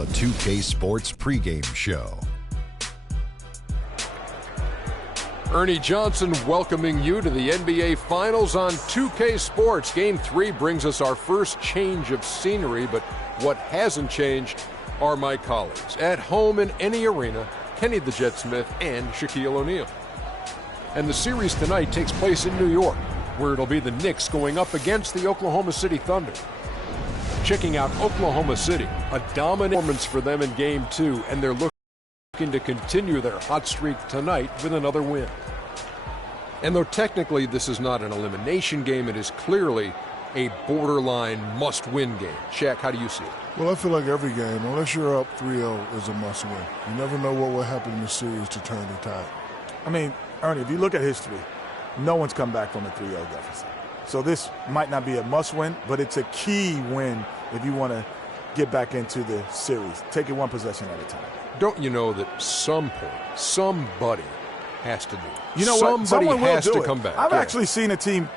the 2K Sports pregame show. Ernie Johnson welcoming you to the NBA Finals on 2K Sports. Game 3 brings us our first change of scenery, but what hasn't changed are my colleagues. At home in any arena, Kenny the Jet Smith and Shaquille O'Neal. And the series tonight takes place in New York, where it'll be the Knicks going up against the Oklahoma City Thunder. Checking out Oklahoma City, a dominant performance for them in Game 2, and they're looking to continue their hot streak tonight with another win. And though technically this is not an elimination game, it is clearly a borderline must-win game. Shaq, how do you see it? Well, I feel like every game, unless you're up 3-0, is a must-win. You never know what will happen in the series to turn the tide. I mean, Ernie, if you look at history, no one's come back from a 3-0 deficit. So this might not be a must-win, but it's a key win if you want to get back into the series. Take it one possession at a time. Don't you know that at some point, somebody has to do it? You know what? Somebody Someone has will do to it. come back. I've actually seen a team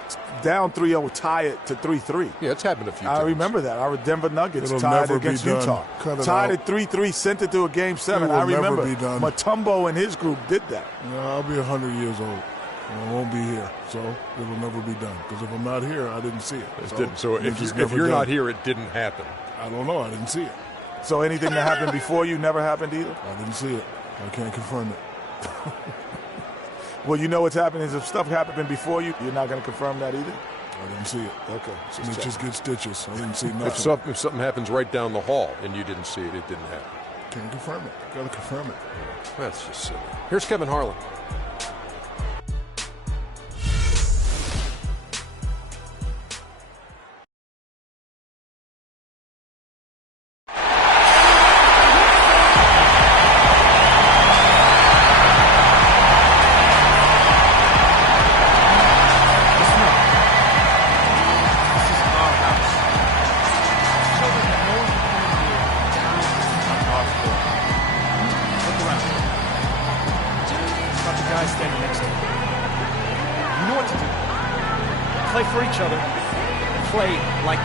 down 3-0 tie it to 3-3. Yeah, it's happened a few times. I remember that. Our Denver Nuggets It'll tied never against be done. Utah. Tied at 3-3, sent it to a Game 7. I remember Mutombo and his group did that. No, I'll be 100 years old. I won't be here, so it'll never be done. Because if I'm not here, I didn't see it. So if you're not here, it didn't happen. I don't know. I didn't see it. So anything that happened before you never happened either? I didn't see it. I can't confirm it. Well, you know what's happening is if stuff happened before you, you're not going to confirm that either? I didn't see it. Okay. Just get stitches. I didn't see nothing. If something happens right down the hall and you didn't see it, it didn't happen. Can't confirm it. Got to confirm it. That's just silly. Here's Kevin Harlan.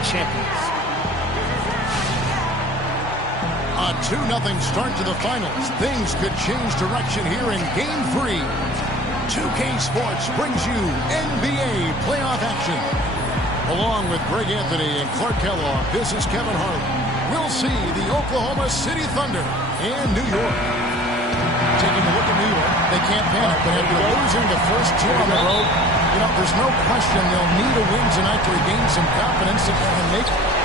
Champions. A 2-0 start to the finals. Things could change direction here in Game 3. 2K Sports brings you NBA playoff action. Along with Greg Anthony and Clark Kellogg, this is Kevin Harlan. We'll see the Oklahoma City Thunder in New York. Taking a look at New York, they can't panic, but after losing the first 2 on the road, you know, there's no question they'll need a win tonight to regain some confidence and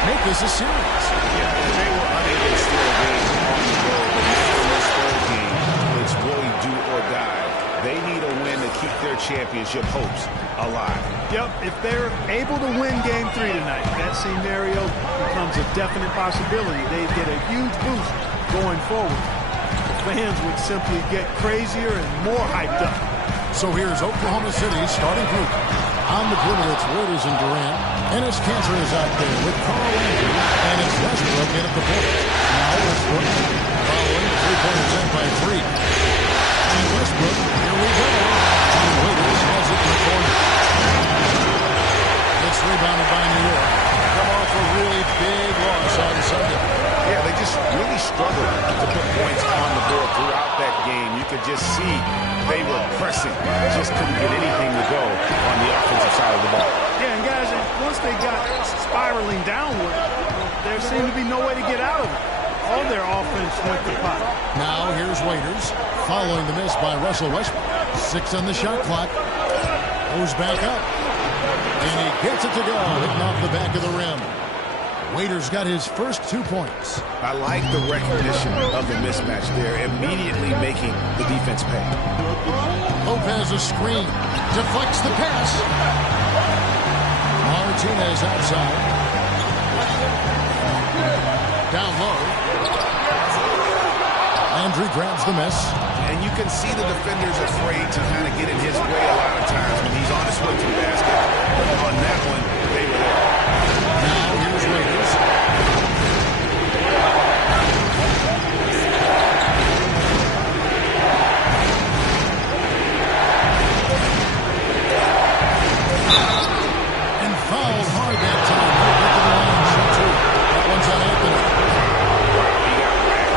make this a series. Yeah, they were unable to steal a game on the road, but in this third game, it's really do or die. They need a win to keep their championship hopes alive. Yep, if they're able to win Game 3 tonight, that scenario becomes a definite possibility. They get a huge boost going forward. The fans would simply get crazier and more hyped up. So here's Oklahoma City's starting group. On the perimeter, it's Waters and Durant. Enes Kanter is out there with Carl Landry. And it's Westbrook in at the point. Now Westbrook following the three-point attempt by 3. And Westbrook, here we go. And Waters has it in the corner. It's rebounded by New York. Come off a really big loss on Sunday. Yeah, they just really struggled to put points on the board throughout that game. You could just see they were pressing, just couldn't get anything to go on the offensive side of the ball. Yeah, and guys, once they got spiraling downward, there seemed to be no way to get out of it. All their offense went to pot. Now here's Waters, following the miss by Russell Westbrook. 6 on the shot clock. Goes back up. And he gets it to go, hitting off the back of the rim. Waters got his first 2 points. I like the recognition of the mismatch there, immediately making the defense pay. Lopez a screen, deflects the pass. Martinez outside. Down low. Landry grabs the miss. And you can see the defenders afraid to kind of get in his way a lot of times when he's on his way to the basket. But on that one, they were there. Now here's Waters. And fouled hard that time. He'll get to the line, shoot 2. That one's on Anthony. He got racked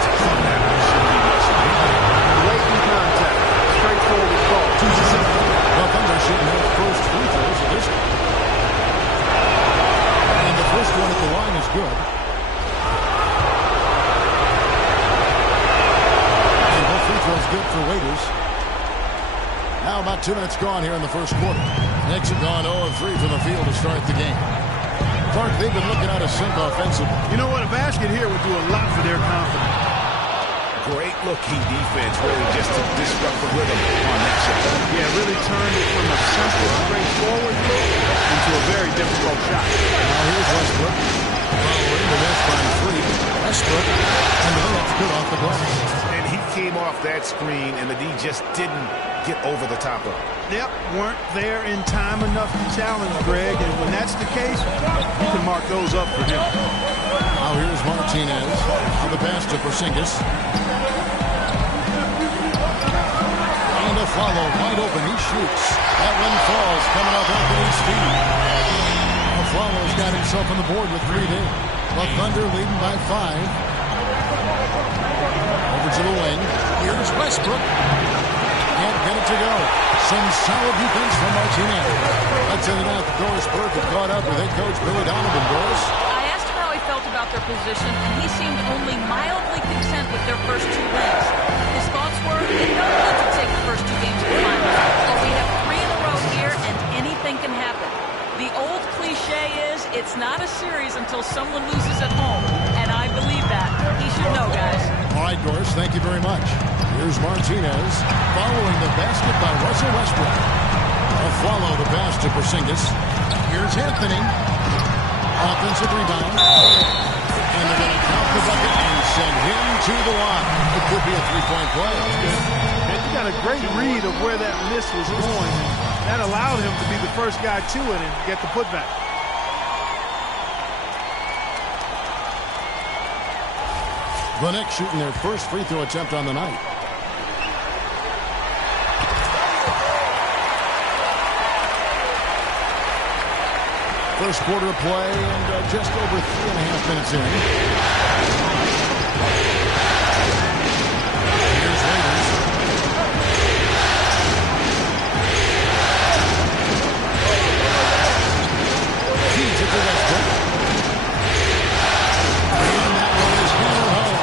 2 minutes gone here in the first quarter. Knicks have gone 0 of 3 from the field to start the game. Clark, they've been looking out of sync offensively. You know what? A basket here would do a lot for their confidence. Great looking defense, really, just to disrupt the rhythm on that shot. Yeah, really turned it from a simple, straightforward look into a very difficult shot. Now here's Westbrook. Following the miss by 3. Westbrook, and the layup's good off the glass. And he came off that screen, and the D just didn't get over the top of it. Yep, weren't there in time enough to challenge Greg, and when that's the case, you can mark those up for him. Now here's Martinez on the pass to Porzingis. And a follow, wide open, he shoots. That one falls, coming off Anthony's feet. Flowers got himself on the board with 3 there. The Thunder leading by 5. Over to the wing. Here's Westbrook. Can't get it to go. Some solid defense from Martinez. I'd say that Doris Burke had caught up with head coach Billy Donovan. Doris? I asked him how he felt about their position, and he seemed only mildly content with their first 2 wins. His thoughts were, they don't need to take the first 2 games to the finals, but we have 3 in a row here, and anything can happen. The old cliche is, it's not a series until someone loses at home, and I believe that. He should know, guys. All right, Doris, thank you very much. Here's Martinez, following the basket by Russell Westbrook. A follow the pass to Porzingis. Here's Anthony. Offensive rebound. And they're going to count the bucket and send him to the line. It could be a 3-point play. And you got a great read of where that miss was going. That allowed him to be the first guy to it and get the putback. The Knicks shooting their first free throw attempt on the night. First quarter of play and just over 3.5 minutes in. Here's Raiders. Feeds it to Westbrook. And that one is hammered home.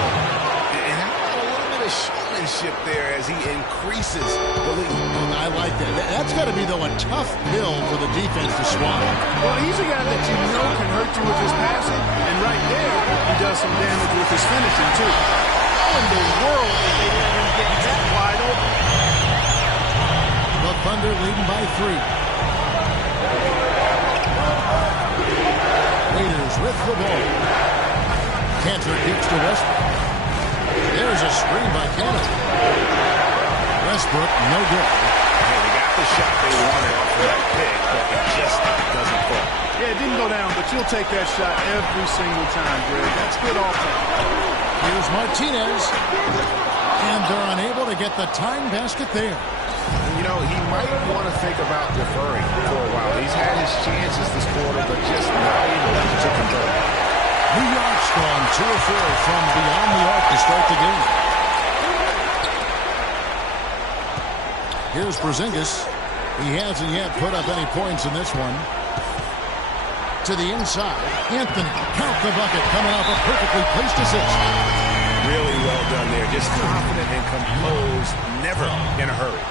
And a little bit of showmanship there as he increases the lead. And I like that. That's got to be, though, a tough pill for the defense to swallow. Well, he's a guy that you know can hurt you with his passing, and right there, he does some damage with his finishing, too. How in the world did they let him get that wide open? The Thunder leading by 3. Raiders with the ball. Cantor kicks to Westbrook. There's a screen by Cantor. Westbrook, no good. Hey, they got the shot they wanted off of that pick, but it just doesn't fall. Yeah, it didn't go down, but you'll take that shot every single time, Greg. That's good offense. Here's Martinez. And they're unable to get the tying basket there. You know, he might want to think about deferring for a while. He's had his chances this quarter, but just not able to convert. New York's gone 2 of 4 from beyond the arc to start the game. Here's Porzingis. He hasn't yet put up any points in this one. To the inside. Anthony, count the bucket, coming off a perfectly placed assist. Really well done there. Just confident and composed, never in a hurry.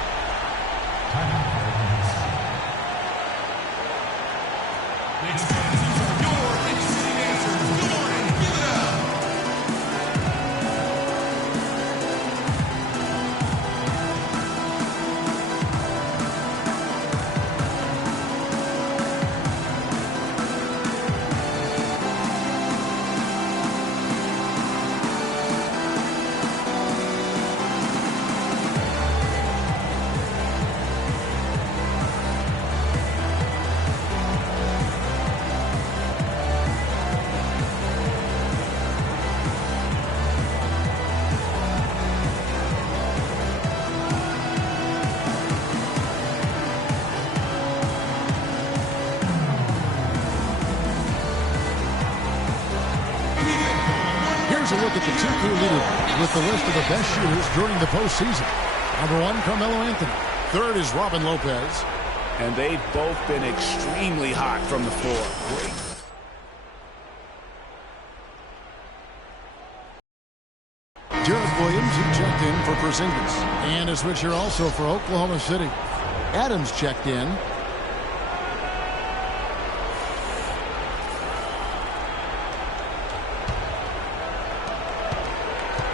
A look at the 2K leader with the list of the best shooters during the postseason. Number 1, Carmelo Anthony. 3rd is Robin Lopez. And they've both been extremely hot from the floor. Great. Jarrett Williams, who checked in for Porzingis. And a switch here also for Oklahoma City. Adams checked in.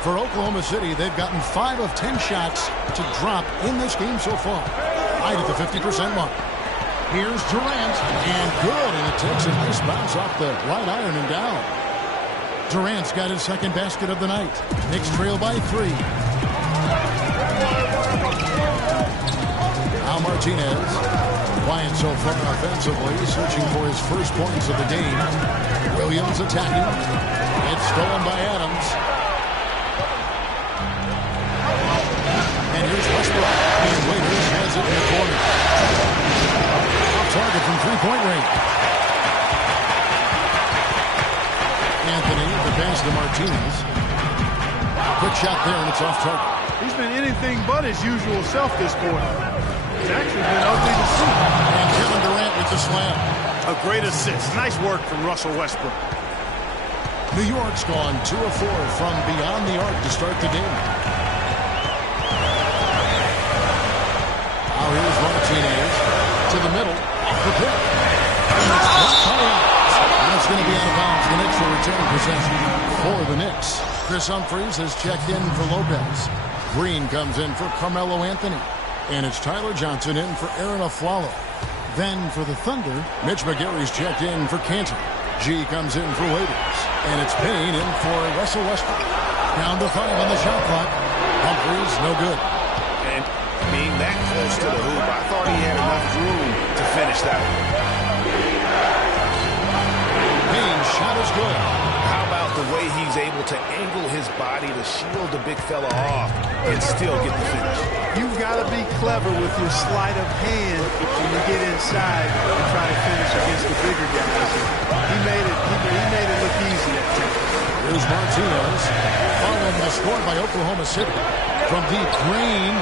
For Oklahoma City, they've gotten 5 of 10 shots to drop in this game so far. Right at the 50% mark. Here's Durant, and good, and it takes a nice bounce off the right iron and down. Durant's got his second basket of the night. Knicks trail by 3. Now Martinez, quiet so far offensively, searching for his first points of the game. Williams attacking. It's stolen by Adams. And here's Westbrook. And Waiters has it in the corner. Off target from three-point range. Anthony, the pass to Martinez. Quick shot there, and it's off target. He's been anything but his usual self this quarter. It's actually been ugly to see. And Kevin Durant with the slam. A great assist. Nice work from Russell Westbrook. New York's gone 2 of 4 from beyond the arc to start the game. Now here's Martinez to the middle, off the pick. And it's going to be out of bounds. The Knicks will return possession for the Knicks. Chris Humphries has checked in for Lopez. Green comes in for Carmelo Anthony. And it's Tyler Johnson in for Aaron Aflalo. Then for the Thunder, Mitch McGary's checked in for Cantor. G comes in for Waiters. And it's Payne in for Russell Westbrook. Down to 5 on the shot clock. Humphries, no good. And being that close to the hoop, I thought he had enough room to finish that one. Payne's shot is good. How about the way he's able to angle his body to shield the big fella off and still get the finish? You've got to be clever with your sleight of hand when you get inside and try to finish against the bigger guys. He made it look easy at times. Here's Martinez. Following the score by Oklahoma City. From deep, Green.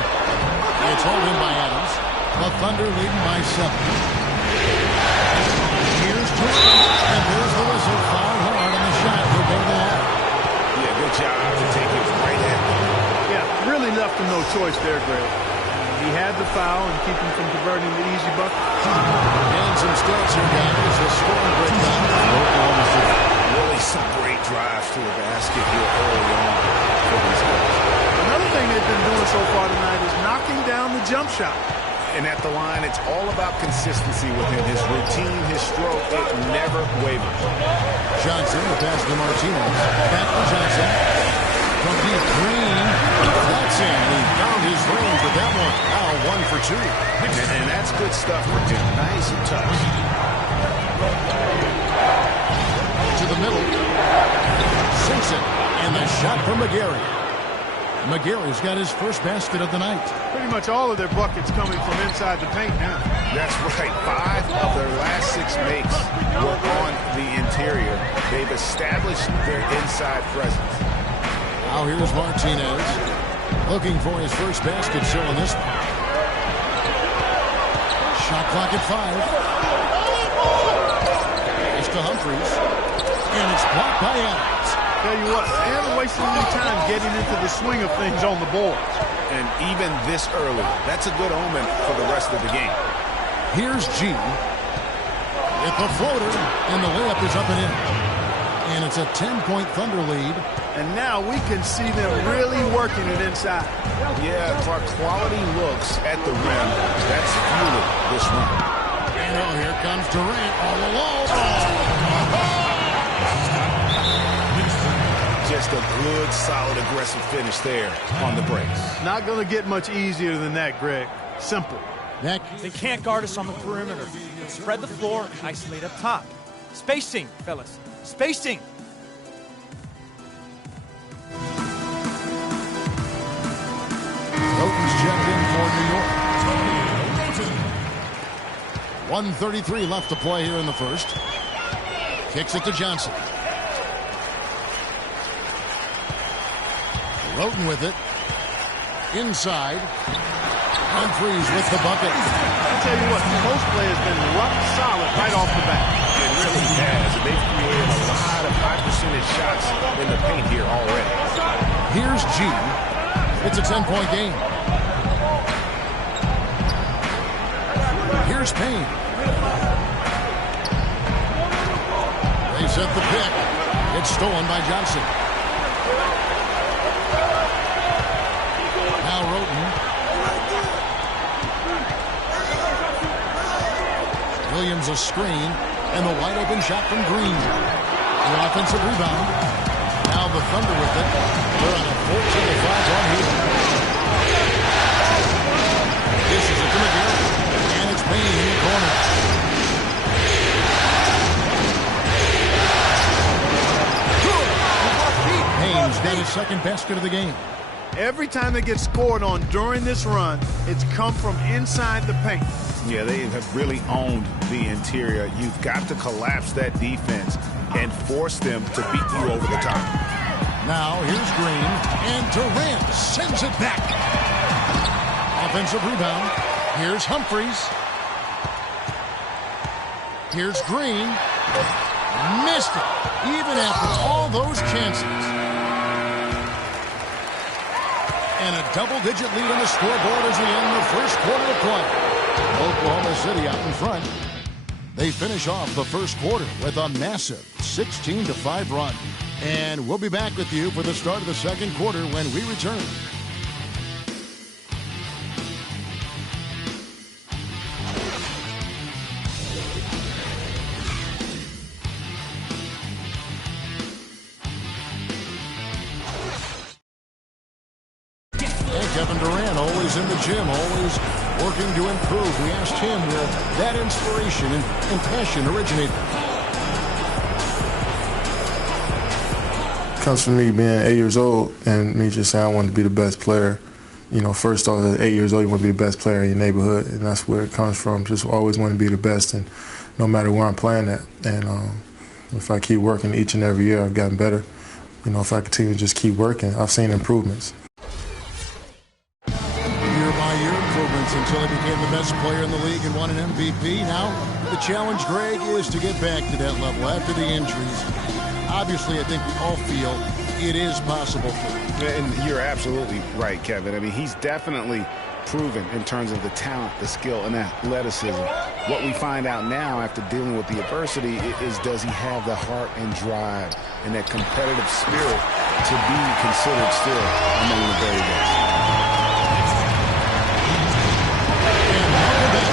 It's hauled in by Adams. The Thunder leading by 7. Here's Durant. And there's the whistle. Foul hard on the shot. He'll go to the line. Yeah, good job to take it right at him. Yeah, really left him no choice there, Greg. He had the foul and keep him from converting the easy bucket. And some stats here, guys. The scoring breakdown for Oklahoma City. Really some great drives to the basket here early on for these guys. Another thing they've been doing so far tonight is knocking down the jump shot. And at the line, it's all about consistency with him. His routine, his stroke, it never wavers. Johnson, the pass to Martinez. Back to Johnson. From deep, Green. That's in. He found his range with that one. Now 1 for 2. And that's good stuff for him. Nice and touch. To the middle. Sinks it. And the shot from McGary. McGary's got his first basket of the night. Pretty much all of their buckets coming from inside the paint now. That's right. 5 of their last 6 makes were on the interior. They've established their inside presence. Now here's Martinez. Looking for his first basket still in this one. Shot clock at 5. It's to Humphries. And it's blocked by Adams. Tell you what, they haven't wasted any time getting into the swing of things on the boards. And even this early, that's a good omen for the rest of the game. Here's G. It's a floater, and the layup is up and in. And it's a 10-point Thunder lead. And now we can see them really working it inside. Yeah, Clark, quality looks at the rim. That's fueling this run. And here comes Durant all alone. Just a good, solid, aggressive finish there on the breaks. Not going to get much easier than that, Greg. Simple. They can't guard us on the perimeter. Spread the floor, isolate up top. Spacing, fellas. Spacing. Roten's checked in for New York. 1:33 left to play here in the first. Kicks it to Johnson. Roten with it. Inside. Humphries with the bucket. I'll tell you what, the post play has been rock solid right off the bat. It really has. They've created a lot of high percentage shots in the paint here already. Here's G. It's a 10-point game. Here's Payne. They set the pick. It's stolen by Johnson. Now Roten. Williams a screen, and the wide open shot from Green. The offensive rebound. Now the Thunder with it. They're on a 14-5 run here. This is it to McGarry, and it's Payne in the corner. Payne's got his second basket of the game. Every time they get scored on during this run, it's come from inside the paint. Yeah, they have really owned the interior. You've got to collapse that defense and force them to beat you over the top. Now here's Green, and Durant sends it back. Offensive rebound. Here's Humphries. Here's Green. Missed it, even after all those chances. And a double-digit lead on the scoreboard as we end the first quarter of play. Oklahoma City out in front. They finish off the first quarter with a massive 16-5 run. And we'll be back with you for the start of the second quarter when we return. Kevin Durant, always in the gym, always working to improve. We asked him where that inspiration and passion originated. It comes from me being 8 years old and me just saying I wanted to be the best player. You know, first off, at 8 years old, you want to be the best player in your neighborhood, and that's where it comes from. Just always want to be the best, and no matter where I'm playing at. And if I keep working each and every year, I've gotten better. You know, if I continue to just keep working, I've seen improvements. Until he became the best player in the league and won an MVP. Now, the challenge, Greg, is to get back to that level after the injuries. Obviously, I think we all feel it is possible for him. And you're absolutely right, Kevin. I mean, he's definitely proven in terms of the talent, the skill, and athleticism. What we find out now after dealing with the adversity is, does he have the heart and drive and that competitive spirit to be considered still among the very best?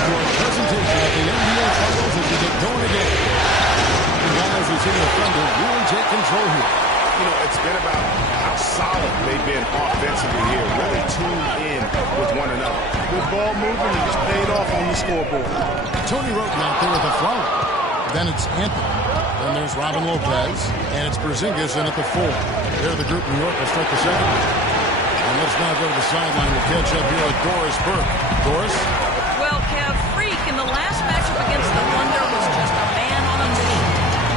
Presentation at the NBA Finals as we get going again. And guys, we've seen the Thunder really take control here. You know, it's been about how solid they've been offensively here, really tuned in with one another. Good ball movement, and it's paid off on the scoreboard. Tony Roten out there with a flower. Then it's Anthony. Then there's Robin Lopez. And it's Porzingis in at the 4. There the group New York will start the second. And let's now go to the sideline to catch up here with Doris Burke. Doris? Well, Kev, Freak in the last matchup against the Thunder was just a man on a mission.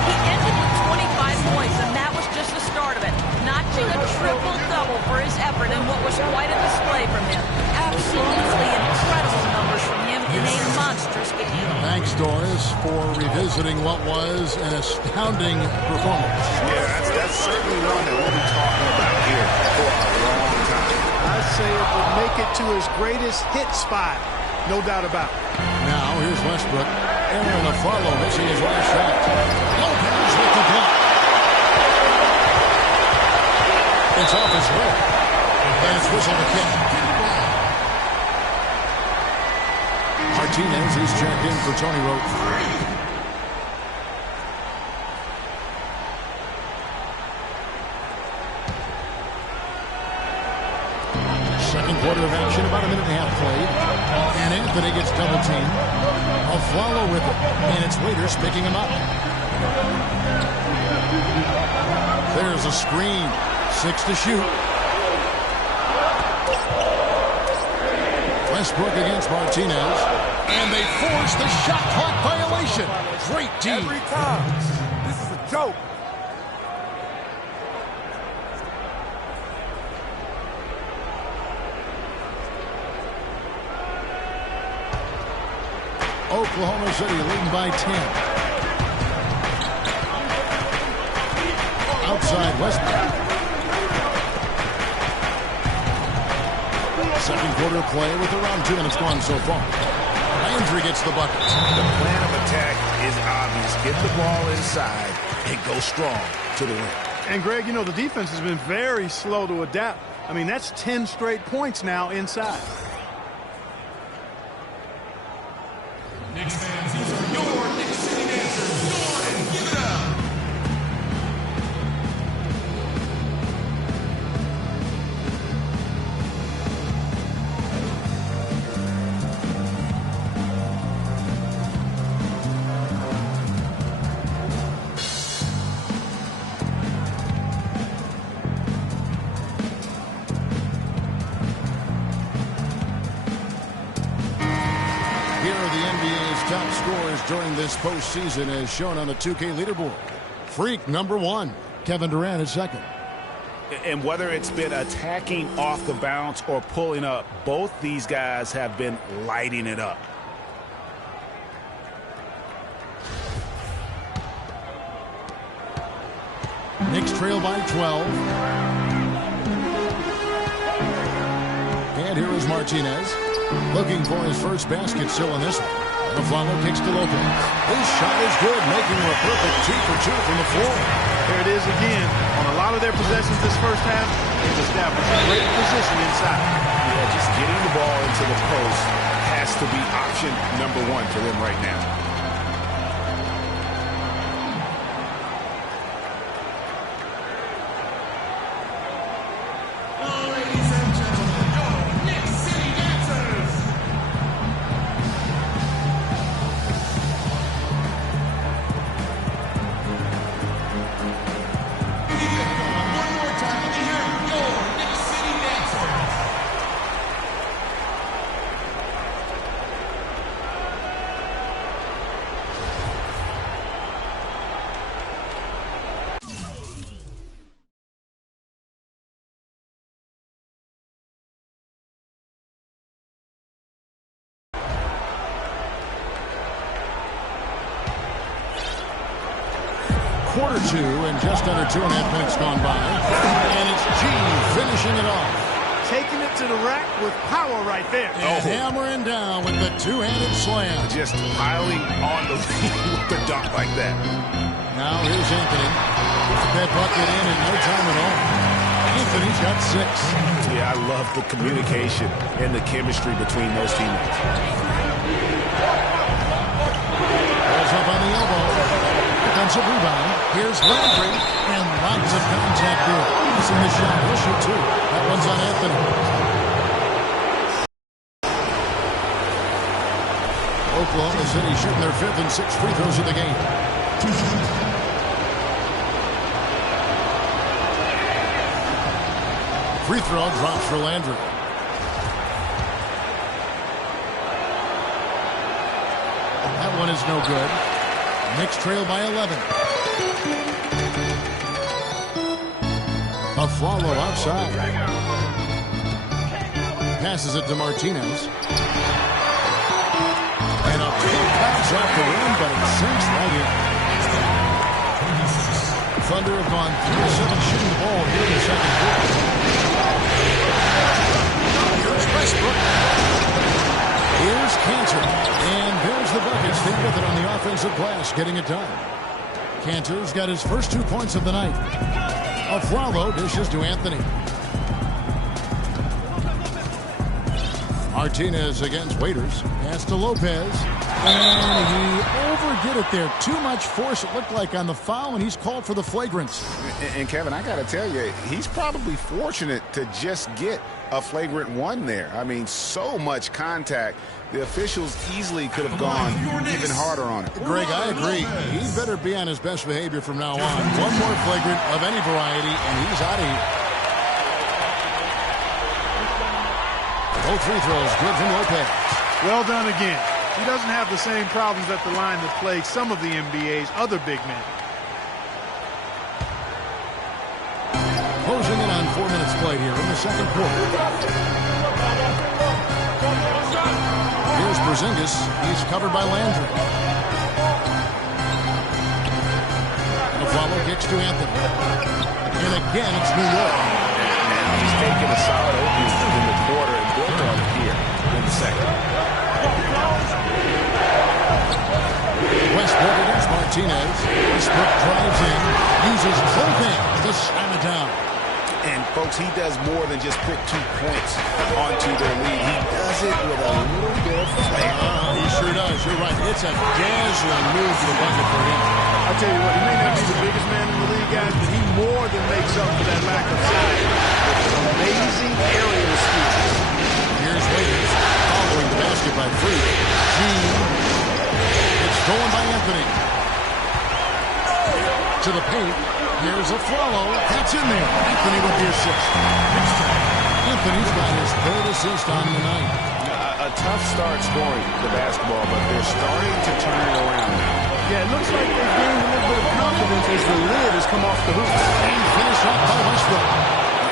He ended with 25 points, and that was just the start of it. Notching a triple-double for his effort in what was quite a display from him. Absolutely incredible numbers from him in a monstrous game. Thanks, Doris, for revisiting what was an astounding performance. Yeah, that's certainly one that we'll be talking about here for a long time. I'd say it would make it to his greatest hit spot. No doubt about it. Now, here's Westbrook. Aaron Aflalo missing his last shot. Lopez with the block. It's off his head. And it's whistle to kick. Martinez is checked in for Tony Roten. Second quarter of action, about a minute and a half played. And Anthony gets double teamed. Aflalo with it. And it's Waiters picking him up. There's a screen. 6 to shoot. Westbrook against Martinez. And they force the shot clock violation. Great team. Every time. This is a joke. Oklahoma City leading by 10. Outside Westbrook. Second quarter play with around 2 minutes gone so far. Landry gets the bucket. The plan of attack is obvious. Get the ball inside and go strong to the rim. And, Greg, you know, the defense has been very slow to adapt. I mean, that's 10 straight points now inside. Knicks fans, these are your Knicks City dancers. Jordan, give it up. Top scorers during this postseason as shown on the 2K leaderboard. Freak number 1. Kevin Durant is second. And whether it's been attacking off the bounce or pulling up, both these guys have been lighting it up. Knicks trail by 12. And here is Martinez. Looking for his first basket still in this one. The follow kicks to Lopez. His shot is good, making a perfect 2 for 2 from the floor. There it is again. On a lot of their possessions this first half, they've established a great position inside. Yeah, just getting the ball into the post has to be option number 1 for them right now. Ladies and gentlemen, your Knicks City dancers. One more time, let me hear your Knicks City dancers. Quarter 2 and just under 2.5 minutes gone by. And it's G finishing it off. Taking it to the rack with power right there. And hammering down with the two-handed slam. Just piling on the with the dunk like that. Now here's Anthony. That bucket in no time at all. Anthony's got 6. Yeah, I love the communication and the chemistry between those teammates. Goes up on the elbow. Defensive rebound. Here's Landry. And lots of contact here. Missing the shot. He'll shoot 2. That one's on Anthony. Oklahoma City shooting their 5th and 6th free throws of the game. Free throw drops for Landry. That one is no good. Knicks trail by 11. A follow outside. Passes it to Martinez. And a big pass off the rim, but it sinks right in. Thunder have gone 3-7 shooting the ball here in the second quarter. Here's Westbrook. Here's Cantor. And there's the bucket. Staying with it on the offensive glass, getting it done. Cantor's got his first 2 points of the night. Afralo dishes to Anthony. Martinez against Waiters. Pass to Lopez. And he overdid it there. Too much force, it looked like, on the foul, and he's called for the flagrants. And Kevin, I got to tell you, he's probably fortunate to just get a flagrant 1 there. I mean, so much contact. The officials easily could have gone even harder on it. Greg, I agree. He better be on his best behavior from now on. One more flagrant of any variety, and he's out of here. Both free throws good from Lopez. Well done again. He doesn't have the same problems at the line that plague some of the NBA's other big men. Closing in on 4 minutes played here in the second quarter. Here's Porzingis. He's covered by Landry. The follow kicks to Anthony. And again, it's New York. Now he's taking a solid opening in the quarter and built on it here in the second. he does more than just put 2 points onto their lead. He does it with a little bit of flair. He sure does. You're right. It's a dazzling move to the bucket for him. I tell you what, he may not be the biggest man in the league, guys, but he more than makes up for that lack of size with amazing aerial skills. Here's Waiters following the basket by Freak. It's stolen by Anthony. To the paint. Here's a follow. That's in there. Anthony with the assist. Anthony's got his third assist on the night. A tough start scoring the basketball, but they're starting to turn it around now. Yeah, it looks like they've gained a little bit of confidence as the lid has come off the hoop. And finished off by Westbrook.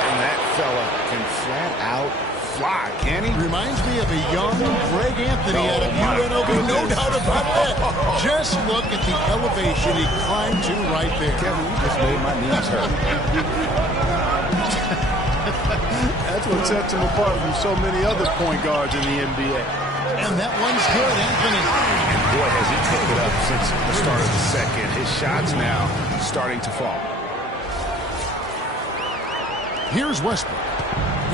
And that fella can flat out fly, can he? Reminds me of a young Greg Anthony out of UNLV, no doubt about that. Just look at the elevation he climbed to right there. Kevin, you just made my knees hurt. That's what sets him apart from so many other point guards in the NBA. And that one's good, Anthony. And boy, has he picked it up since the start of the second. His shots now starting to fall. Here's Westbrook.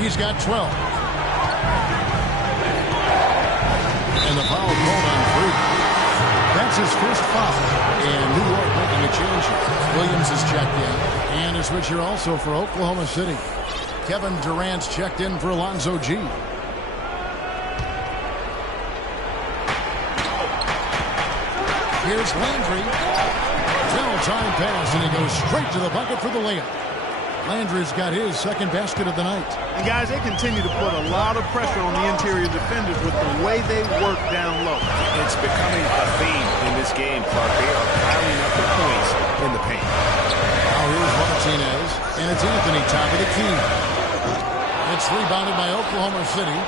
He's got 12. And the foul called on Freak. That's his first foul. And New York making a change. Williams is checked in. And a switch here also for Oklahoma City. Kevin Durant's checked in for Alonzo G. Here's Landry. Well-timed pass, and he goes straight to the bucket for the layup. Landry's got his second basket of the night. And guys, they continue to put a lot of pressure on the interior defenders with the way they work down low. It's becoming a theme in this game, Clark. They are piling up the points in the paint. Now here's Martinez, and it's Anthony top of the key. It's rebounded by Oklahoma City.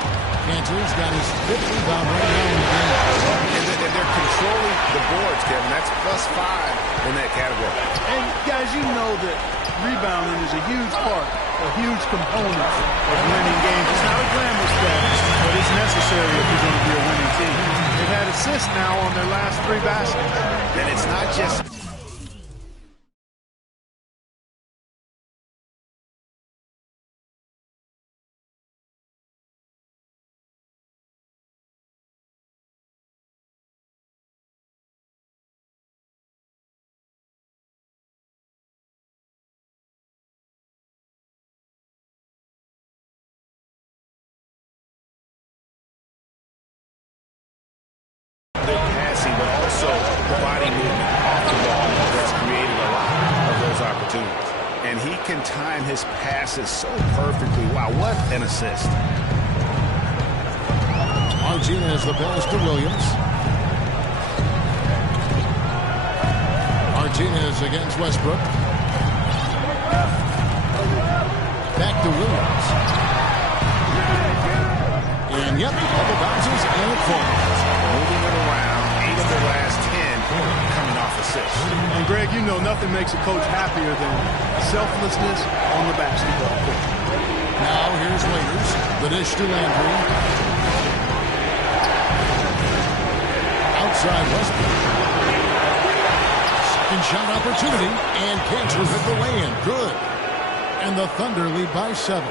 Cantor's got his 5th rebound right now in the game. And they're controlling the boards, Kevin. That's +5 in that category. And guys, you know that rebounding is a huge part, a huge component of winning games. It's not a glamorous status, but it's necessary if you're going to be a winning team. They've had assists now on their last 3 baskets. And it's not just... but also the body movement off the ball that's created a lot of those opportunities. And he can time his passes so perfectly. Wow, what an assist. Martinez the pass to Williams. Martinez against Westbrook. Back to Williams. And yep, double bounces and it falls. Moving it around, 8 of their last 10 coming off assists. And Greg, you know nothing makes a coach happier than selflessness on the basketball court. Now here's Waiters. The dish to Landry. Outside Westbrook. Second shot opportunity. And Cantor with the lay-in. Good. And the Thunder lead by 7.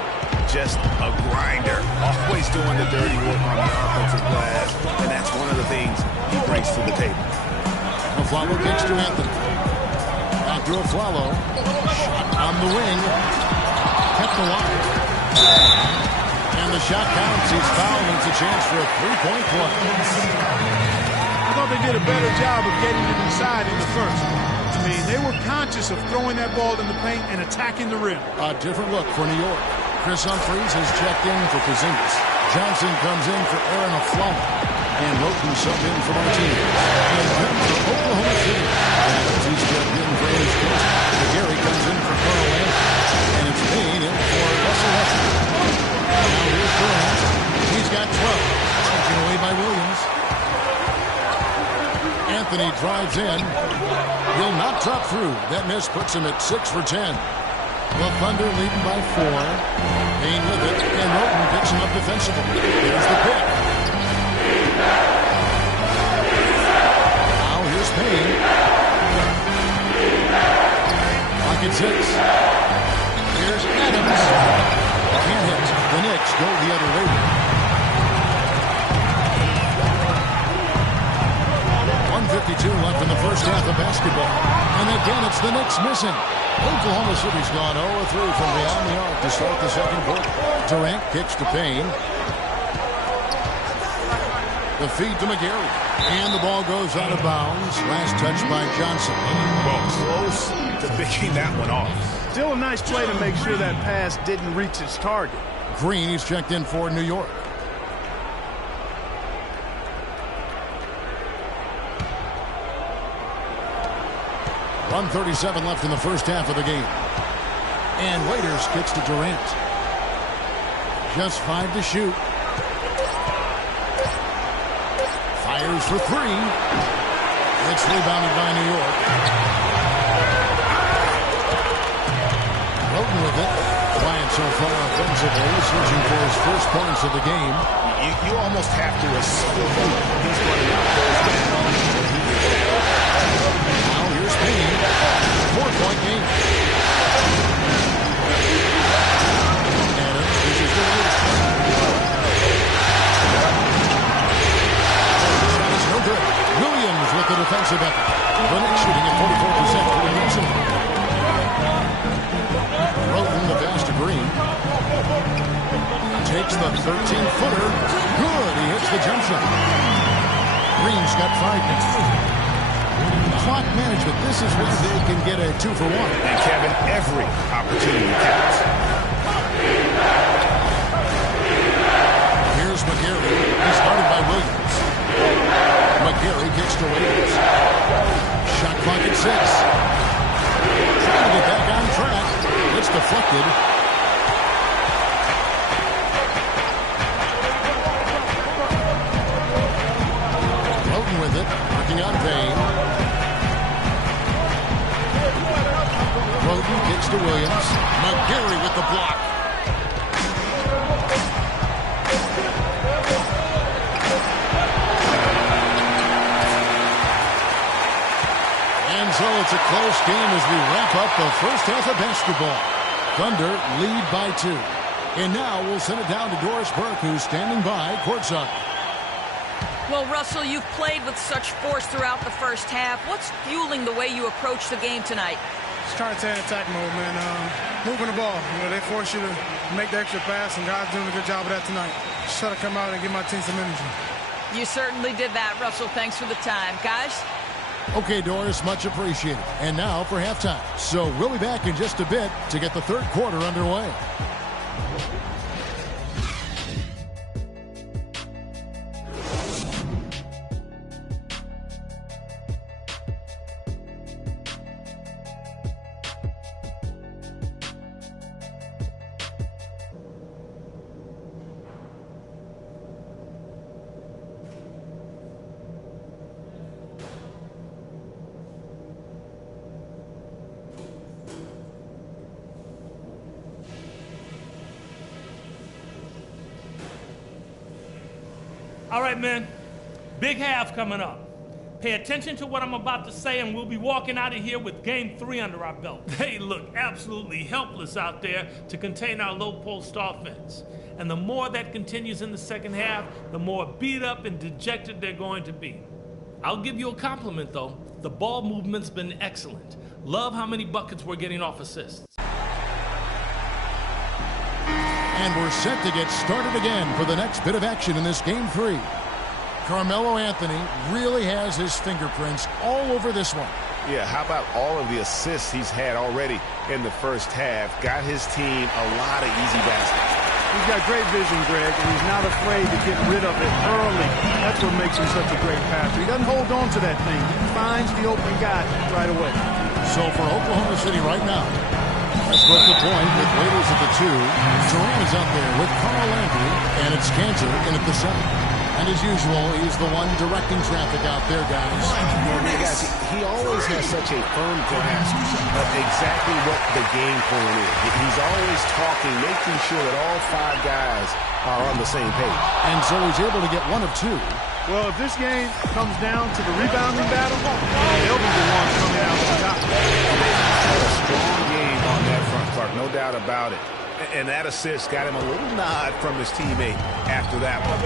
Just a grinder. Always doing the dirty work on the offensive glass. And that's one of the things he brings to the table. Aflalo kicks to Anthony. Back to Aflalo. Shot on the wing. Kept alive. And the shot counts. He's fouled. It's a chance for a 3-point play. I thought they did a better job of getting it inside in the first. I mean, they were conscious of throwing that ball in the paint and attacking the rim. A different look for New York. Chris Humphries has checked in for Porzingis. Johnson comes in for Aaron Aflalo. And Roten subbed in for Martinez. And then for Oklahoma City. Adams, he's checked in for Ernest Johnson. Gary comes in for Carl Landry. And it's Payne in for Russell Westbrook. Now here's Durant. He's got 12. Taken away by Williams. Anthony drives in. Will not drop through. That miss puts him at 6 for 10. The Thunder leading by 4. Payne with it, and Roten picks him up defensively. Here's the pick. Now here's Payne. Pocket 6. Here's Adams. Can't hit. The Knicks go the other way. 1:52 left in the first half of basketball. And again, it's the Knicks missing. Oklahoma City's gone 0-3 from beyond the arc to start the second quarter. Durant kicks to Payne. The feed to McGarry. And the ball goes out of bounds. Last touch by Johnson. Well, close to picking that one off. Still a nice play to make sure that pass didn't reach its target. Green, he's checked in for New York. .137 left in the first half of the game. And Waiters kicks to Durant. Just 5 to shoot. Fires for 3. It's rebounded by New York. Roten with it. Quiet so far offensively, searching for his first points of the game. You almost have to assume he's going to knock those down. Now here's Payne. 4-point game. Adams pushes the lead. Shot is no good. Williams with the defensive effort. The Knicks shooting at 44% pretty easily. Roten the pass to Green. Takes the 13-footer. Good. He hits the jump shot. Green's got 5 now. Clock management. This is where they can get a 2-for-1. And Kevin, every opportunity counts. Here's McGarry. He's guarded by Williams. McGarry kicks to Williams. Shot clock at 6. Trying to get back on track. It's deflected. Roten with it. Working on Payne. Roten kicks to Williams. McGarry with the block. And so it's a close game as we wrap up the first half of basketball. Thunder lead by 2. And now we'll send it down to Doris Burke, who's standing by courtside. Well, Russell, you've played with such force throughout the first half. What's fueling the way you approach the game tonight? Just trying to stay in attack mode, man. Moving the ball. You know, they force you to make the extra pass, and God's doing a good job of that tonight. Just try to come out and give my team some energy. You certainly did that, Russell. Thanks for the time. Guys? Okay, Doris, much appreciated. And now for halftime. So we'll be back in just a bit to get the third quarter underway. All right, man. Big half coming up. Pay attention to what I'm about to say, and we'll be walking out of here with Game 3 under our belt. They look absolutely helpless out there to contain our low-post offense. And the more that continues in the second half, the more beat up and dejected they're going to be. I'll give you a compliment, though. The ball movement's been excellent. Love how many buckets we're getting off assists. And we're set to get started again for the next bit of action in this Game 3. Carmelo Anthony really has his fingerprints all over this one. Yeah, how about all of the assists he's had already in the first half? Got his team a lot of easy baskets. He's got great vision, Greg, and he's not afraid to get rid of it early. That's what makes him such a great passer. He doesn't hold on to that thing. He finds the open guy right away. So for Oklahoma City right now, let's look the point with Waiters at the 2. Durant is out there with Carl Landry, and it's Cantor in at the 7. And as usual, he's the one directing traffic out there, guys. Guys, he always has such a firm grasp of exactly what the game plan is. He's always talking, making sure that all 5 guys are on the same page. And so he's able to get 1 of 2. Well, if this game comes down to the rebounding battle, they'll be the ones coming out on top. They've had a strong game on that front, Clark, no doubt about it. And that assist got him a little nod from his teammate after that one.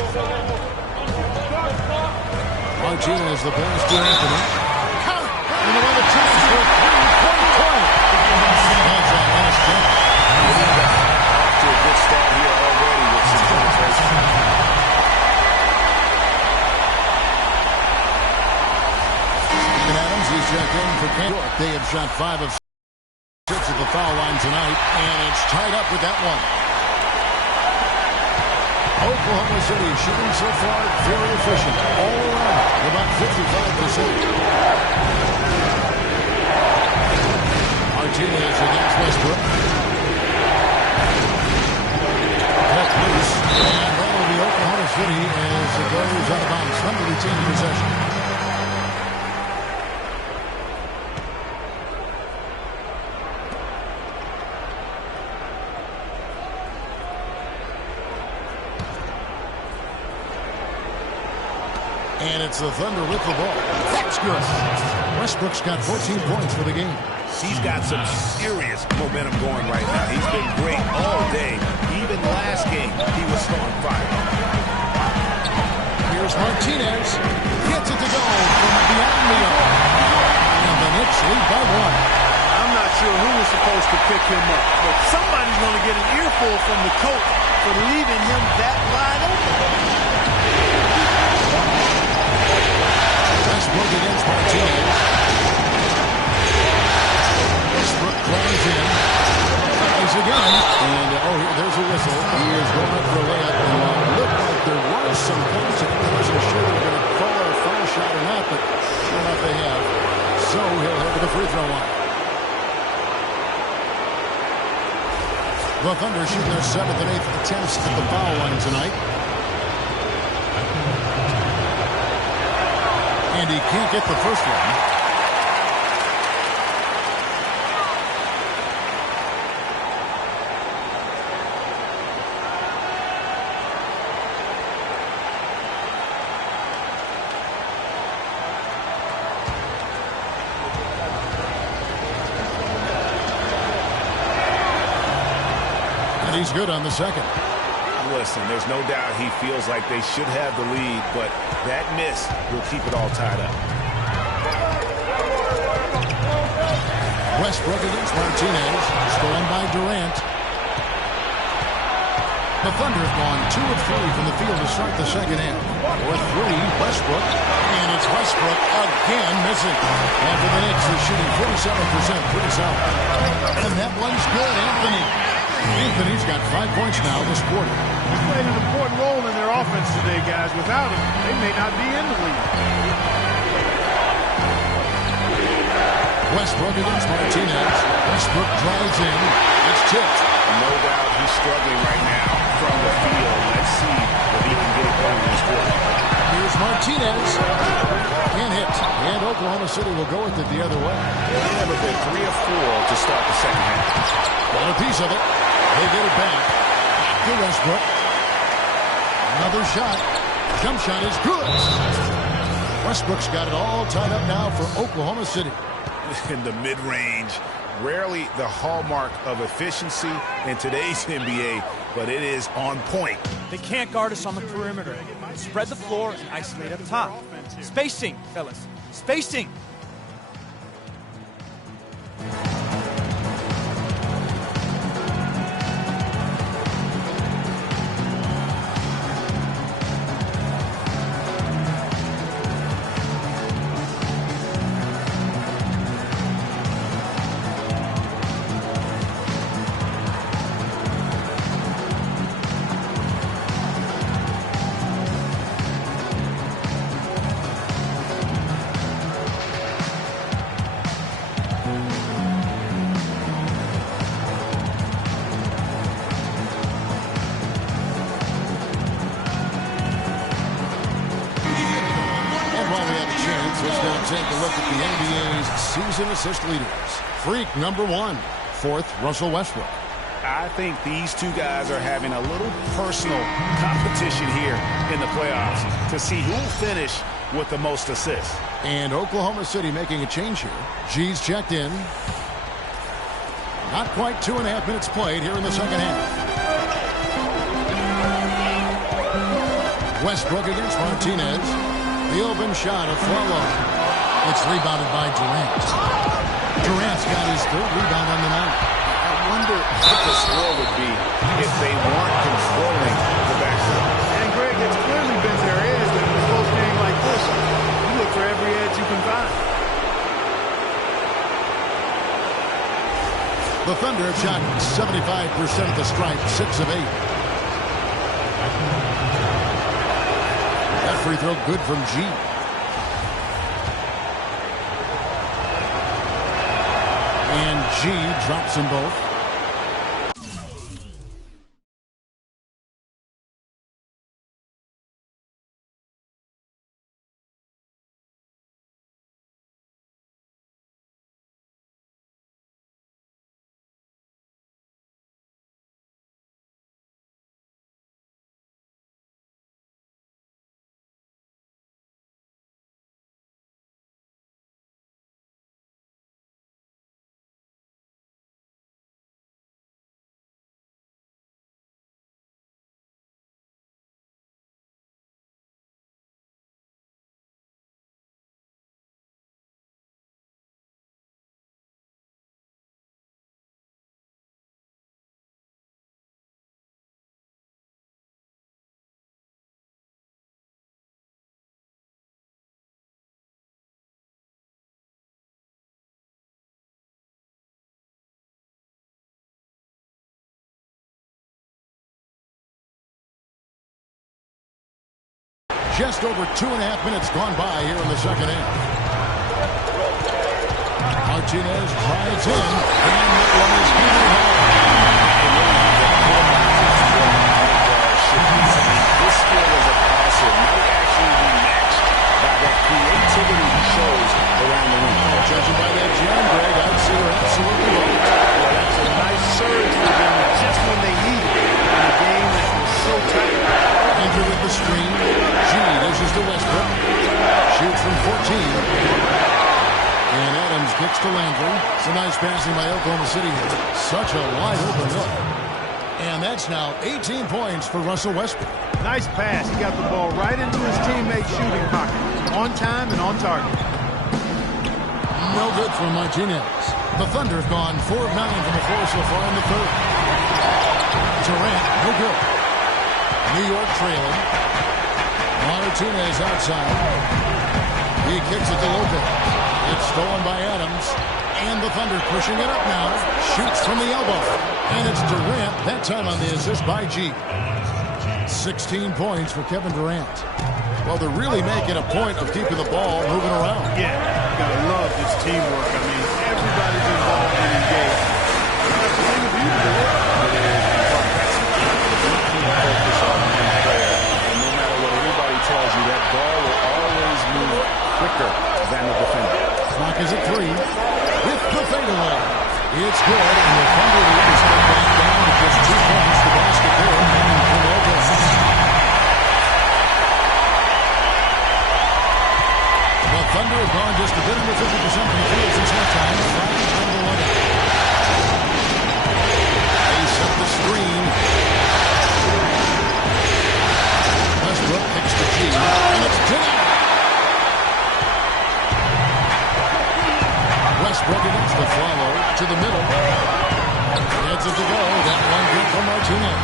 Martinez, the pass to Anthony. And the one chance for a three-point play. That's that last jump. Off to a good start here already with some penetration. Adams is checked in for York. They have shot 5 of 6 at the foul line tonight, and it's tied up with that one. Oklahoma City shooting so far very efficient all around, about 55%. Martinez against Westbrook. Cut loose, and that will be Oklahoma City as it goes out of bounds. Number 18 possession. And it's the Thunder with the ball. That's good. Westbrook's got 14 points for the game. He's got some serious momentum going right now. He's been great all day. Even last game, he was on fire. Here's Martinez. Gets it to go from beyond the arc. And the Knicks lead by 1. I'm not sure who was supposed to pick him up, but somebody's going to get an earful from the coach for leaving him that wide open. Westbrook against Martinez. Westbrook drives in. Tries again. And, there's a whistle. He is going up for a layup. And it looked like there was some contact. I wasn't sure they were going to call a foul shot or not, but sure enough they have. So he'll head to the free throw line. The Thunder shooting their 7th and 8th attempts at the foul line tonight. And he can't get the first one. And he's good on the second. Listen, there's no doubt he feels like they should have the lead, but that miss will keep it all tied up. Westbrook against Martinez. Stolen by Durant. The Thunder have gone 2 of 3 from the field to start the second half. 4-3, Westbrook. And it's Westbrook again missing. After the Knicks are shooting 47%, pretty solid. And that one's good, Anthony. Anthony's got 5 points now this quarter. He played an important role in their offense today, guys. Without him, they may not be in the league. Westbrook against Martinez. Westbrook drives in. It's tipped. No doubt he's struggling right now from the field. Let's see if he can get it going in this quarter. Here's Martinez. Can't hit. And Oklahoma City will go with it the other way. Yeah, but they're 3 of 4 to start the second half. Got a piece of it. They get it back to Westbrook. Another shot. Jump shot is good. Westbrook's got it all tied up now for Oklahoma City. In the mid-range, rarely the hallmark of efficiency in today's NBA, but it is on point. They can't guard us on the perimeter. Spread the floor and isolate up top. Spacing, fellas. Spacing. Let's now take a look at the NBA's season assist leaders. Freak number 1, 4th, Russell Westbrook. I think these two guys are having a little personal competition here in the playoffs to see who will finish with the most assists. And Oklahoma City making a change here. G's checked in. Not quite 2.5 minutes played here in the second half. Westbrook against Martinez. The open shot, a follow. It's rebounded by Durant. Durant's got his third rebound on the night. I wonder what the score would be if they weren't controlling the backcourt. And Greg, it's clearly been their edge in a close game like this. You look for every edge you can find. The Thunder have shot 75% of the strike, 6 of 8. That free throw good from G. And G drops them both. Just over 2.5 minutes gone by here in the second half. Martinez drives in, and that one is beaten This skill as a passer might actually be matched by that creativity he shows around the rim. Judging by that jam, Greg, I'd say you're absolutely right. Well, that's a nice surge for them just when they need it in a game that was so tight. Enter with the screen. G dishes to Westbrook. Shoots from 14. And Adams kicks to Landry. It's a nice passing by Oklahoma City here. Such a wide open look. And that's now 18 points for Russell Westbrook. Nice pass. He got the ball right into his teammate's shooting pocket. On time and on target. No good from Martinez. The Thunder have gone 4 of 9 from the floor so far in the third. Durant, no good. New York trailing. Martinez outside. He kicks it to Lopez. It's stolen by Adams. And the Thunder pushing it up now. Shoots from the elbow. And it's Durant, that time on the assist by G. 16 points for Kevin Durant. Well, they're really making a point of keeping the ball moving around. Yeah, you gotta love this teamwork. I mean, everybody's involved and engaged. That's the thing of beauty there. Focus on one player, and no matter what anybody tells you, that ball will always move quicker than the defender. Clock is at 3. With the fadeaway. It's good, and the Thunder lead is cut back down to just 2 points. The basket there, and from Lopez. The Thunder have gone just a bit under 50% from the field since halftime. 5-11. They set the screen. Westbrook kicks the G, and it's denied. Westbrook against the follow to the middle. Heads it to go. That one good for Martinez.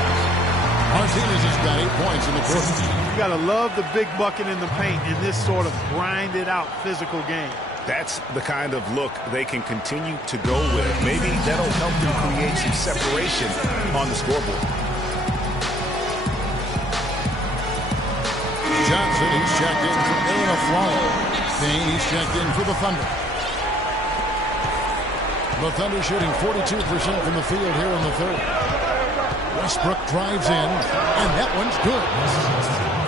Martinez has got 8 points in the quarter. You got to love the big bucket in the paint in this sort of grinded-out physical game. That's the kind of look they can continue to go with. Maybe that'll help them create some separation on the scoreboard. Johnson, he's checked in for Illinois. Payne, he's checked in for the Thunder. The Thunder shooting 42% from the field here in the third. Westbrook drives in, and that one's good.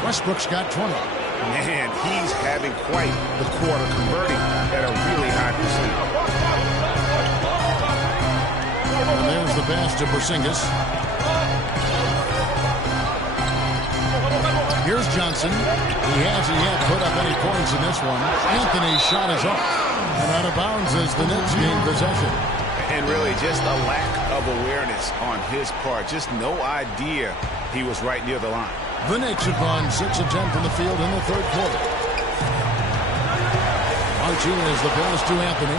Westbrook's got 20. Man, he's having quite the quarter, converting at a really high percentage. And there's the pass to Porzingis. Here's Johnson. He hasn't yet put up any points in this one. Anthony's shot is up. And out of bounds as the Knicks gain possession. And really just a lack of awareness on his part. Just no idea he was right near the line. The Knicks have gone 6 of 10 from the field in the third quarter. Martinez, the pass to Anthony.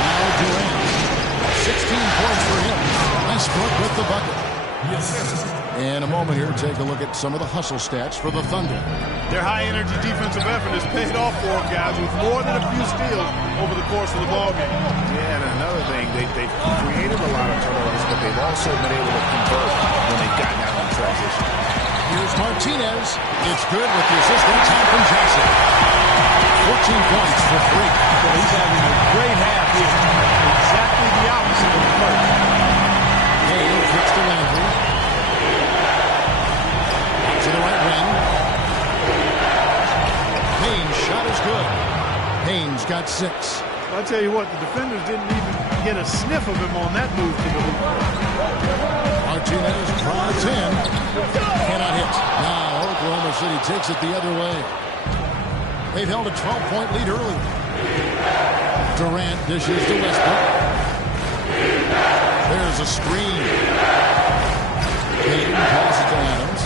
Now Durant. 16 points for him. Westbrook with the bucket. In a moment here, take a look at some of the hustle stats for the Thunder. Their high-energy defensive effort has paid off for them, guys, with more than a few steals over the course of the ballgame. Yeah, and another thing, they've created a lot of turnovers, but they've also been able to convert when they've gotten out in transition. Here's Martinez. It's good with the assist that time from Johnson. 14 points for 3. So he's having a great half here. Exactly the opposite of the first. Gale kicks to Landry. Out to the right wing. Payne's shot is good. Payne's got 6. I'll tell you what, the defenders didn't even get a sniff of him on that move to the hoop. Martinez drives in. Cannot hit. Now Oklahoma City takes it the other way. They've held a 12-point lead early. Durant dishes to Westbrook. There's a screen. Payne passes to Adams.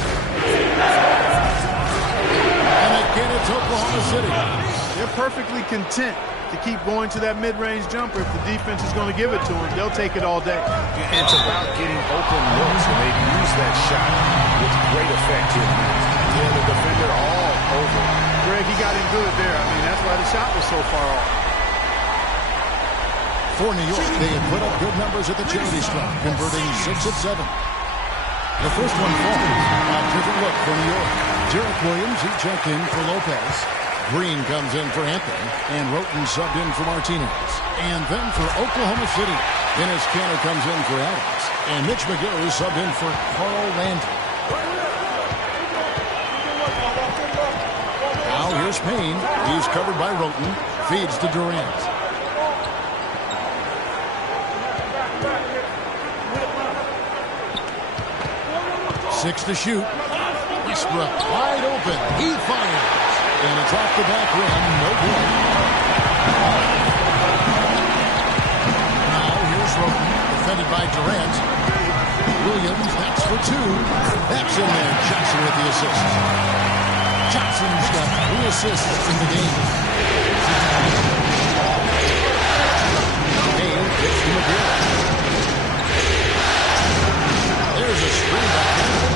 And again, it's Oklahoma City. They're perfectly content to keep going to that mid-range jumper. If the defense is going to give it to them, they'll take it all day. It's about getting open looks, and they've used that shot with great effect here. Yeah, the defender all over. Greg, he got in good there. I mean, that's why the shot was so far off. For New York, they have put up good numbers at the charity stripe, converting 6 of 7. The first one falls. A different look for New York. Derek Williams, he checked in for Lopez. Green comes in for Anthony, and Roten subbed in for Martinez. And then for Oklahoma City, Dennis Kanter comes in for Adams, and Mitch McGill subbed in for Carl Landry. Now here's Payne. He's covered by Roten. Feeds to Durant. Six to shoot. Westbrook wide open. He fires. And it's off the back rim. No good. Now here's Roten. Defended by Durant. Williams, that's for 2. That's in there. Johnson with the assist. Johnson's got 3 assists in the game. Gale gets to McGill. There's a screen by Kennedy.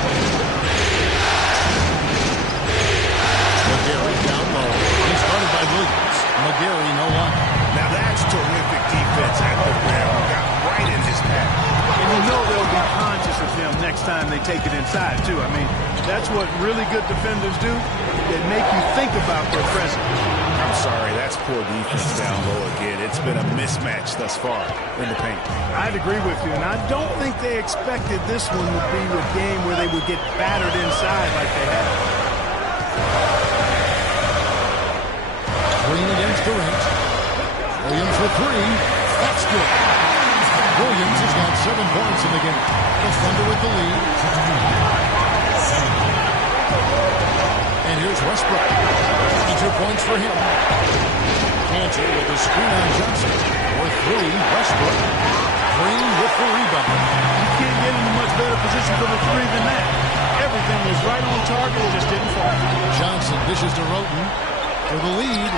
McGarry down low. He's guarded by Williams. McGarry no one. Now that's terrific defense at the rim. Got right in his path. And you know they'll be conscious of him next time they take it inside, too. I mean, that's what really good defenders do. They make you think about their presence. I'm sorry, that's poor defense down low again. It's been a mismatch thus far in the paint. I'd agree with you, and I don't think they expected this one would be a game where they would get battered inside like they have. Green against Durant. Williams for 3. That's good. Williams has got 7 points in the game. The Thunder with the lead. And here's Westbrook. 22 points for him. Kanter with a screen on Johnson. For 3, Westbrook. Green with the rebound. You can't get in a much better position for the 3 than that. Everything was right on target, it just didn't fall. Johnson dishes to Roten for the lead.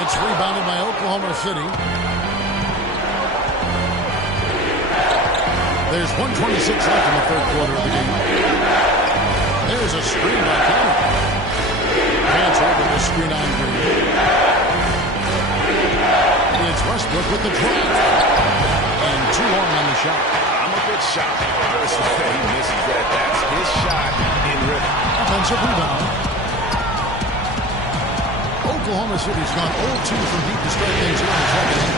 It's rebounded by Oklahoma City. There's 1:26 left in the third quarter of the game. There's a screen by Kanter. Kanter with the screen on Green. It's Westbrook with the drive. And too long on the shot. I'm a bit shocked. Honestly, he misses that. That's his shot in rhythm. Offensive rebound. Oklahoma City's gone 0-2 from deep to start things here in the second half.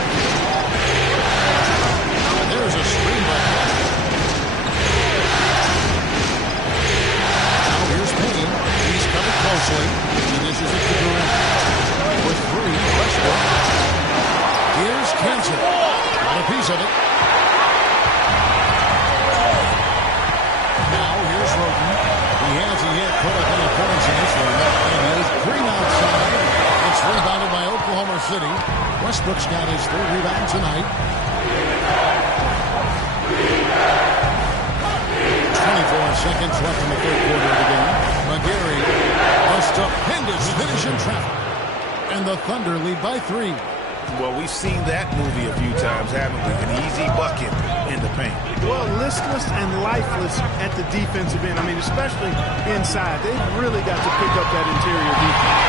There's a screen by Kanter. Now here's Payne. He's covered closely. He dishes it to Durant. With 3, Westbrook. Here's Kanter. Got a piece of it. Now here's Roten. He hasn't yet put up any points in this one. And there's Green outside. It's rebounded by Oklahoma Oklahoma City. Westbrook's got his third rebound tonight. 24 seconds left in the third quarter of the game. McGarry, a stupendous finish in traffic. And the Thunder lead by 3. Well, we've seen that movie a few times, haven't we? An easy bucket in the paint. Well, listless and lifeless at the defensive end. I mean, especially inside. They've really got to pick up that interior defense.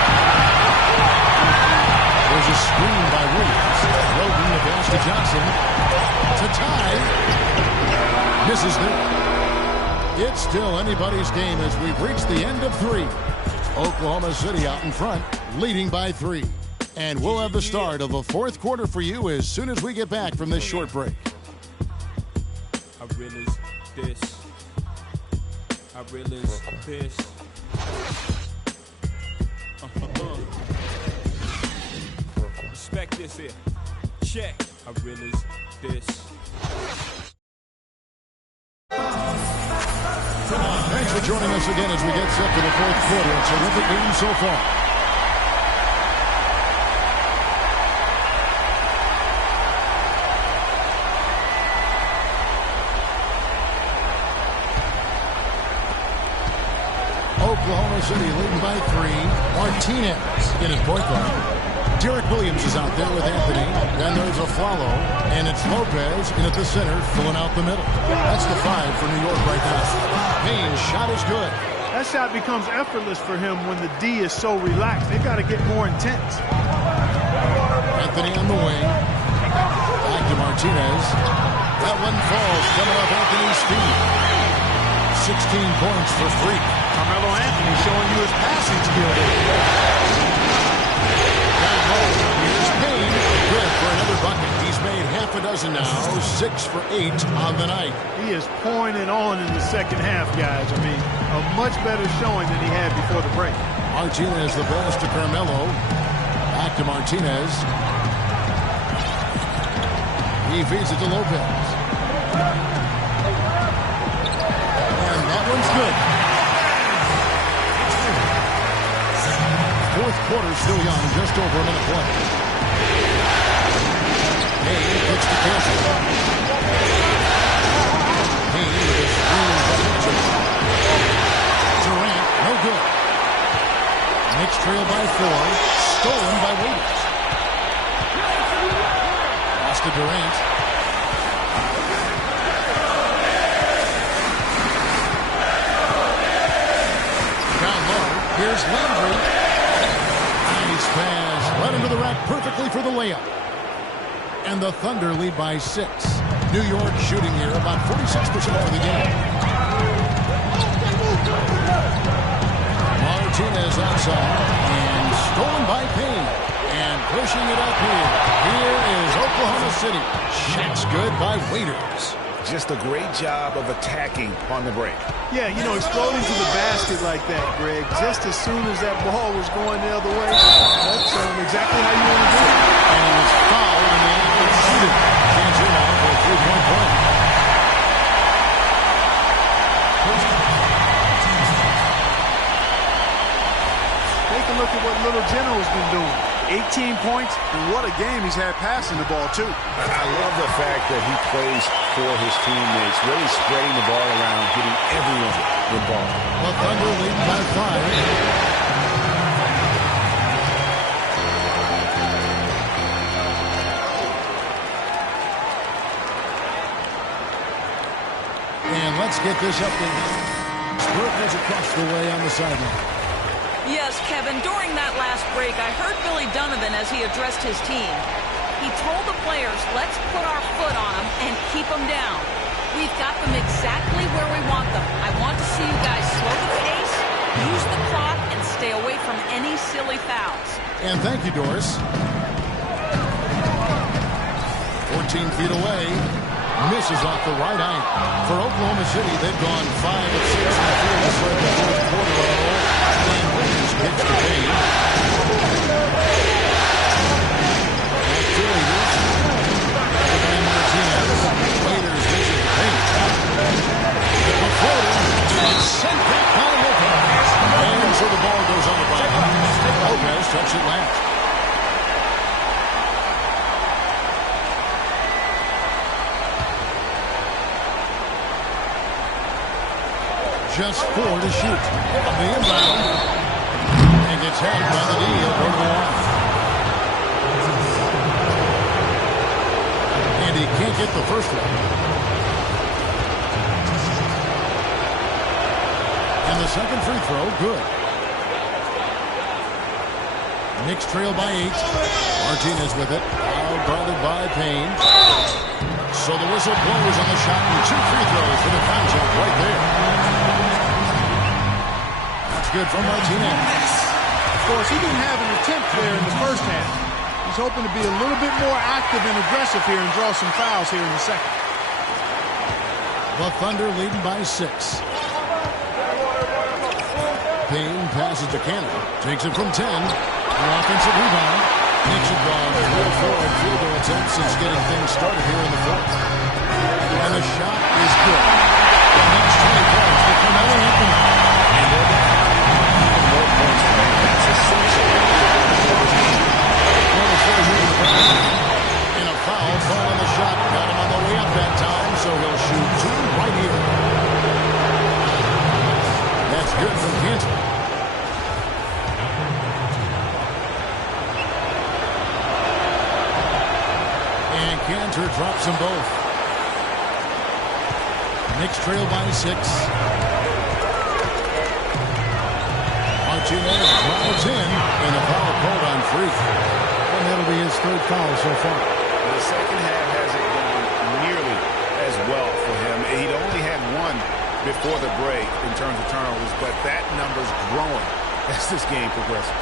There's a screen by Williams. Roden, the pass to Johnson. To tie. Misses there. It's still anybody's game as we've reached the end of 3. Oklahoma City out in front, leading by 3. And we'll have the start of the fourth quarter for you as soon as we get back from this short break. I realize this. I realize this. Respect this here. Check. I realize this. Thanks for joining us again as we get set to the fourth quarter. It's a terrific game so far. Oklahoma City leading by 3. Martinez in his point guard. Derek Williams is out there with Anthony. Then there's a follow, and it's Lopez in at the center, filling out the middle. That's the 5 for New York right now. Payne's shot is good. That shot becomes effortless for him when the D is so relaxed. They've got to get more intense. Anthony on the wing. Back to Martinez. That one falls coming off Anthony's feet. 16 points for Freak. Carmelo Anthony showing you his passing skill there. Here's Payne. Good for another bucket. He's made half a dozen now. 6 for 8 on the night. He is pouring it on in the second half, guys. I mean, a much better showing than he had before the break. Martinez the pass to Carmelo. Back to Martinez. He feeds it to Lopez. And that one's good. Fourth quarter still young, just over a minute play. Payne gets to cancel. Payne with a screen by Durant, no good. Knicks trail by 4, stolen by Waiters. Pass to Durant. Down low, here's Landry. Pass right into the rack perfectly for the layup. And the Thunder lead by 6. New York shooting here about 46% for the game. Martinez outside and stolen by Payne. And pushing it up here. Here is Oklahoma City. Shots good by Waiters. Just a great job of attacking on the break. Yeah, you know, exploding to the basket like that, Greg, just as soon as that ball was going the other way, that's exactly how you want to do it. And he was fouled and the athlete shooted. Chance here now for a 3-point play. Take a look at what Little Geno's been doing. 18 points, and what a game he's had passing the ball, too. I love the fact that he plays for his teammates, really spreading the ball around, getting everyone involved. The Thunder leading by 5. And let's get this update. Spurs across the way on the sideline. Yes, Kevin, during that last break, I heard Billy Donovan as he addressed his team. He told the players, let's put our foot on them and keep them down. We've got them exactly where we want them. I want to see you guys slow the pace, use the clock, and stay away from any silly fouls. And thank you, Doris. 14 feet away. Misses off the right eye. For Oklahoma City, they've gone 5 of 6 in the field to start the fourth quarter on a roll. And Williams gets the Payne. Back to Waiters. Behind Martinez. Waiters missing Payne. The floater. Sent back by Lopez. And so the ball goes on the right. Lopez touched it last. Just 4 to shoot. On the inbound. And gets held by the D. He'll go to the line. And he can't get the first one. And the second free throw, good. Knicks trail by 8. Martinez with it. Foul guarded by Payne. So the whistle blows on the shot and 2 free throws for the contact right there. That's good from Martinez. Of course, he didn't have an attempt there in the first half. He's hoping to be a little bit more active and aggressive here and draw some fouls here in the second. The Thunder leading by 6. Payne passes to Cannon. Takes it from 10. An offensive rebound. Knicks have gone 3 of 4 field goal attempts since getting things started here in the fourth. And the shot is good. The Knicks 20 points for Carmelo Anthony. And they're going to have even more points to make. That's essential. And a foul call on the shot. Got him on the way up that time, so he'll shoot 2 right here. That's good from Cantor. And Cantor drops them both. Knicks trail by 6. Martinez drives in, and a foul called on Free. And that'll be his 3rd foul so far. The second half hasn't gone nearly as well for him. He'd only had 1 before the break in terms of turnovers, but that number's growing as this game progresses.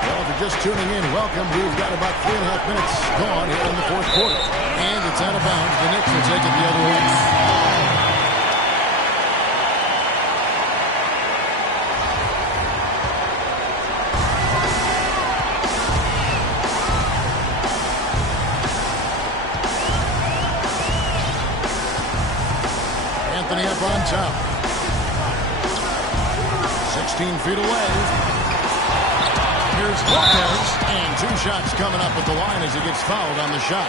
Well, if you're just tuning in, welcome. We've got about 3.5 minutes gone here in the 4th quarter. And it's out of bounds. The Knicks will take it the other way. Anthony up on top. 16 feet away. Here's Lopez, and 2 shots coming up at the line as he gets fouled on the shot.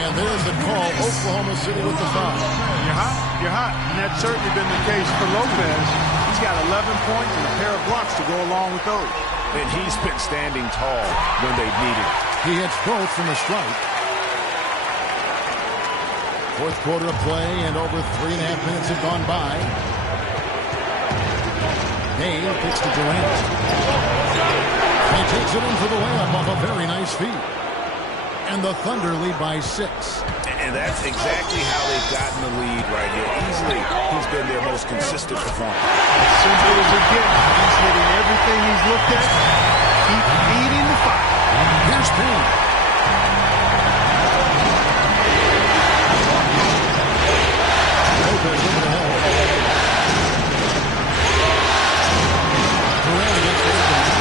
And there's the call, Oklahoma City with the foul. You're hot, you're hot. And that's certainly been the case for Lopez. He's got 11 points and a pair of blocks to go along with those. And he's been standing tall when they've needed. He hits both from the strike. 4th quarter of play, and over 3.5 minutes have gone by. Dave kicks to Durant. He takes it in for the layup off a very nice feed. And the Thunder lead by 6. And that's exactly how they've gotten the lead right here. Easily, he's been their most consistent performer. As simple as it gets. He's hitting everything he's looked at. Keep feeding the fire. Here's Payne. Lopez over the hill. Durant against Davis.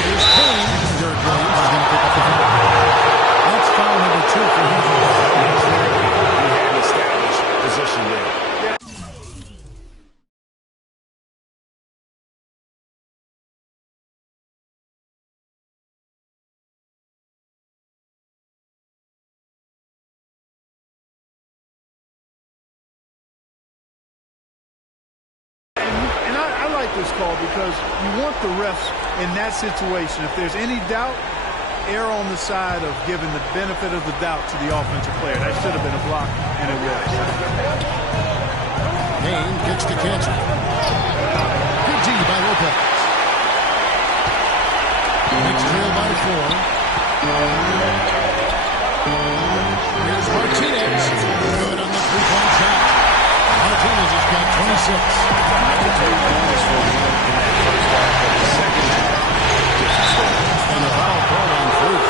Here's Payne. Derek Williams is going to pick up the foul. That's foul number 2 for him. He had an established position there. And I like this call because you want the refs in that situation. If there's any doubt, err on the side of giving the benefit of the doubt to the offensive player. That should have been a block, and it was. Payne kicks to Cantor. Good D by Lopez. Knicks trail by 4. Here's Martinez. Good on the 3-point shot. Martinez has got 26. And a foul called on Fruit.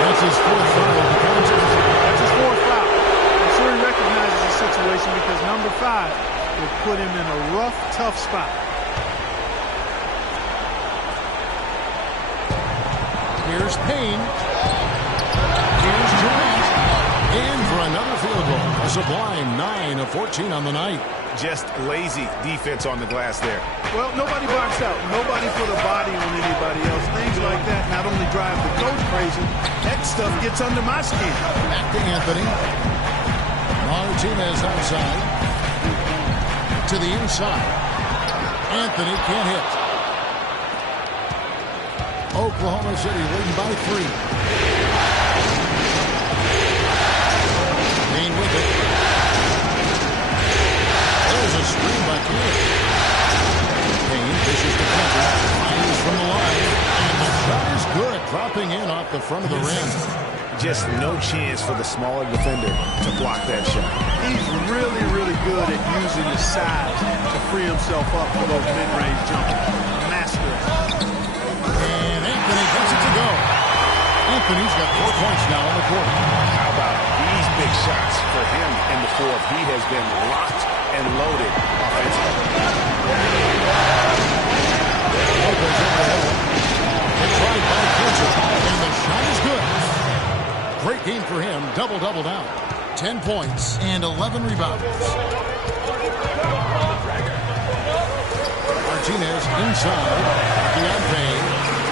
That's his 4th foul of the contest. That's his 4th foul. I'm sure he recognizes the situation because number 5 will put him in a rough, tough spot. Here's Payne. Here's Durant. And for another field goal. A sublime 9 of 14 on the night. Just lazy defense on the glass there. Well, nobody boxed out. Nobody put a body on anybody else. Things like that not only drive the coach crazy, that stuff gets under my skin. Back to Anthony. Martinez outside. To the inside. Anthony can't hit. Oklahoma City leading by 3. Payne with it. There's a screen by Kane. Payne dishes the cover. Fires from the line. And the shot is good. Dropping in off the front of the rim. Just no chance for the smaller defender to block that shot. He's really, really good at using his size to free himself up for those mid-range jumpers. A master. And Anthony gets it to go. Anthony's got 4 points now on the court. How about these big shots for him in the fourth? He has been locked and loaded offensively. Lopez overhead. It's right by Kessler. And the shot is good. Great game for him. Double-double down. 10 points and 11 rebounds. Martinez inside. Deontay.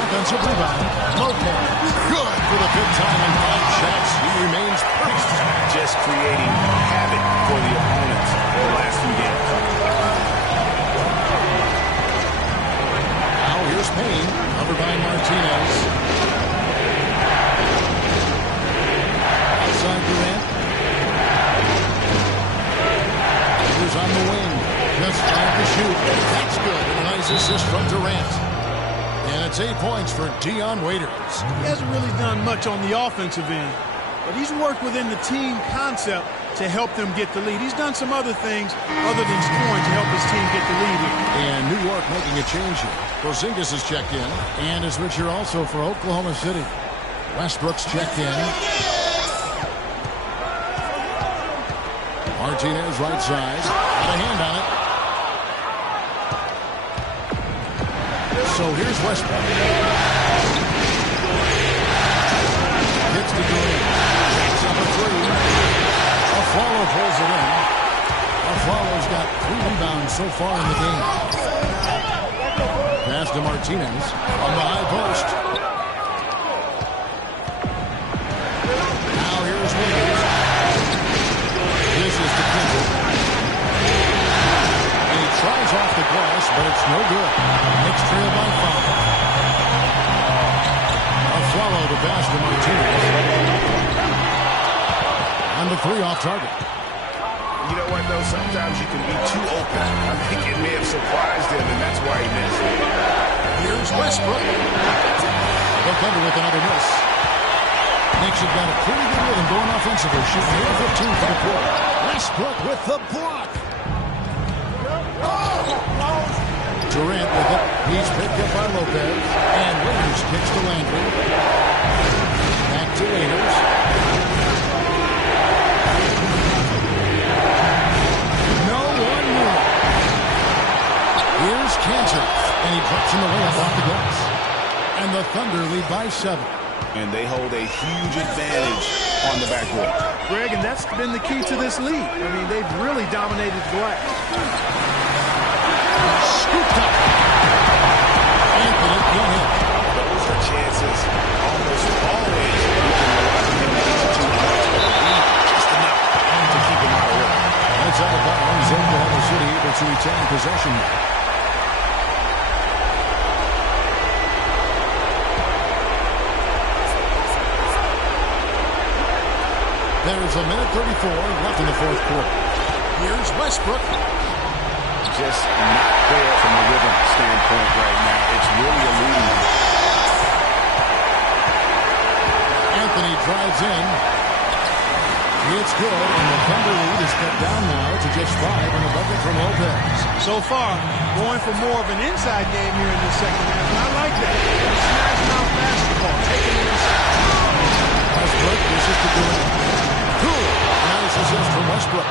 Offensive rebound. Lopez. Good for the 5th time in 5 shots. He remains perfect. Just creating havoc for the opponents in the last few games. Now here's Payne. Covered by Martinez. Outside Durant. Here's on the wing. Just trying to shoot. That's good. A nice assist from Durant. And it's 8 points for Dion Waiters. He hasn't really done much on the offensive end, but he's worked within the team concept to help them get the lead. He's done some other things other than scoring to help his team get the lead. And New York making a change here. Porzingis is checked in. And is Richard also for Oklahoma City. Westbrook's checked in. Martinez right side. Got a hand on it. So here's Westbrook. Gets to Durant. Takes up a 3. Aflalo pulls it in. Aflalo's got 3 rebounds so far in the game. Pass to Martinez on the high post. Now here's Williams. This is the Kendall. And he tries off the glass, but it's no good. Knicks trail by 5. Aflalo to pass to Martinez. And the 3 off target. You know what, though? Sometimes you can be too open. I think it may have surprised him, and that's why he missed. Here's Westbrook. The Thunder with another miss. Knicks have got a pretty good rhythm going offensively. Shooting 8-15 for the quarter. Westbrook with the block. Durant with it. He's picked up by Lopez. And Waiters kicks to Landry. Back to Waiters. No one knew. Here's Cantor. And he puts in the layup off the glass. And the Thunder lead by 7. And they hold a huge advantage on the backcourt. Greg, and that's been the key to this lead. I mean, they've really dominated the glass. Scooped up. Anthony can't hit. Those are chances almost always you can rely on him to just enough to keep him out of work. That's out of bounds. Oklahoma City able to retain possession. There's a minute 34 left in the 4th quarter. Here's Westbrook. Just not there from a rhythm standpoint right now. It's really eluding him. Anthony drives in. It's good, and the Thunder lead is cut down now to just 5 on the bucket from Lopez. So far, going for more of an inside game here in the second half, and I like that. Smash mouth basketball, taking it inside. Westbrook, this is the Durant. Cool. Nice assist from Westbrook.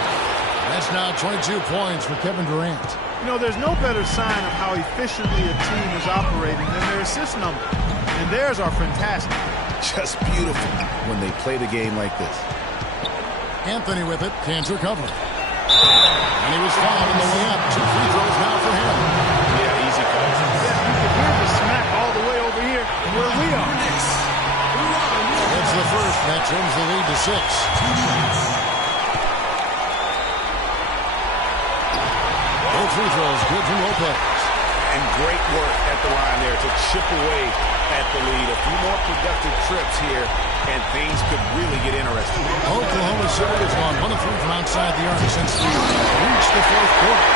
That's now 22 points for Kevin Durant. You know, there's no better sign of how efficiently a team is operating than their assist number. And theirs are fantastic. Just beautiful when they play the game like this. Anthony with it. Can't recover. And he was fouled in the layup. 2 free throws now for him. Yeah, easy call. Yeah, you can hear the smack all the way over here where we are. That's the first. That turns the lead to 6. both free throws. Good from Lopez. And great work at the line there to chip away at the lead. A few more productive trips here, and things could really get interesting. Oklahoma City has gone 1 of 3 from outside the arc since we reached the fourth quarter.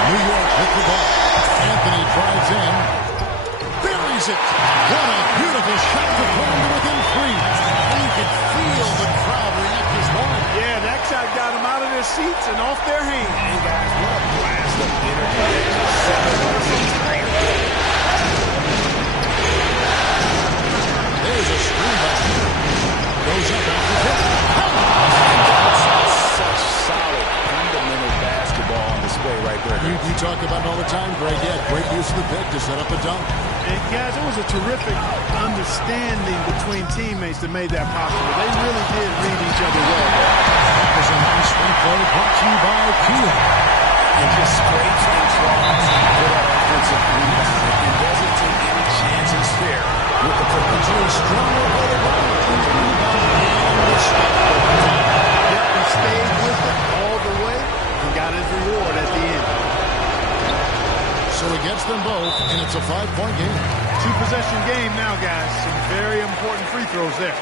New York with the ball. Anthony drives in. Buries it. What a beautiful shot to put him to within 3. And you could feel the crowd react as one. Yeah, that shot got them out of their seats and off their hands. And guys, what a blast of energy that just set up this entire play. There's a screen back. Goes up after the That's such solid, fundamental basketball on display right there. You talk about it all the time, Greg. Yeah, great use of the pick to set up a dunk. And guys, it was a terrific understanding between teammates that made that possible. They really did read each other well. That was a nice replay brought to you by Kia. And just scrapes and claws for that offensive rebound. And doesn't take any chances there with the football. A stronger way to run it. Rebound and the shot. Yep, he stayed with it all the way and got his reward at the end. So he gets them both, and it's a 5-point game. 2-possession game now, guys. Some very important free throws there.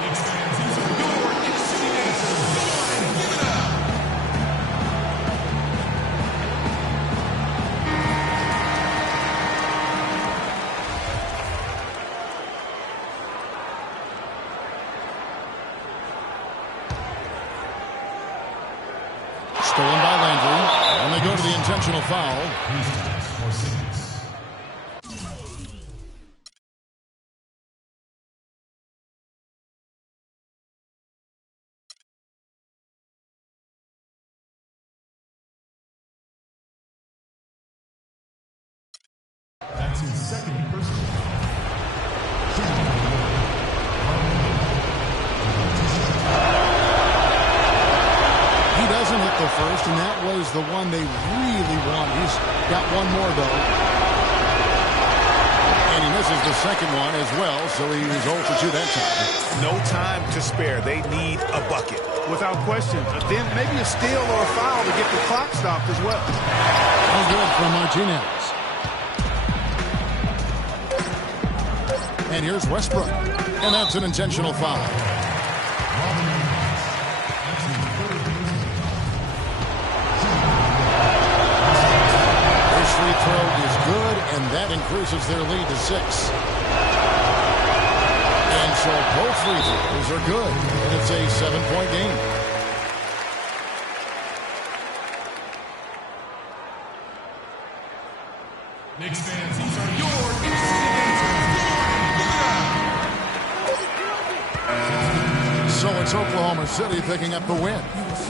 Knicks fans, these are your Knicks City dancers. Jordan, give it up. Stolen by Landry, and they go to the intentional foul. That's his second personal. He doesn't hit the first, and that was the one they really want. He's got one more, though. And he misses the second one as well, so he's 0 for 2 that time. No time to spare. They need a bucket. Without question. Then maybe a steal or a foul to get the clock stopped as well. No good from Martinez. And here's Westbrook. And that's an intentional foul. His free throw is good, and that increases their lead to 6. And so both free throws are good, and it's a 7-point game. Knicks fans, these are your Knicks City dancers. So it's Oklahoma City picking up the win.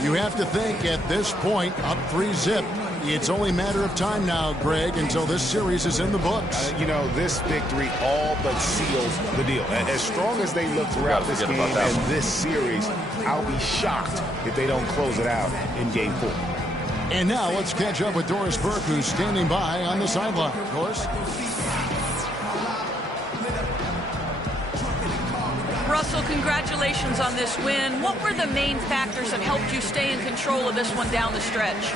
You have to think at this point, up 3-zip. It's only a matter of time now, Greg, until this series is in the books. You know, this victory all but seals the deal. As strong as they look throughout this game and this series, I'll be shocked if they don't close it out in Game 4. And now let's catch up with Doris Burke, who's standing by on the sideline. Doris? Russell, congratulations on this win. What were the main factors that helped you stay in control of this one down the stretch?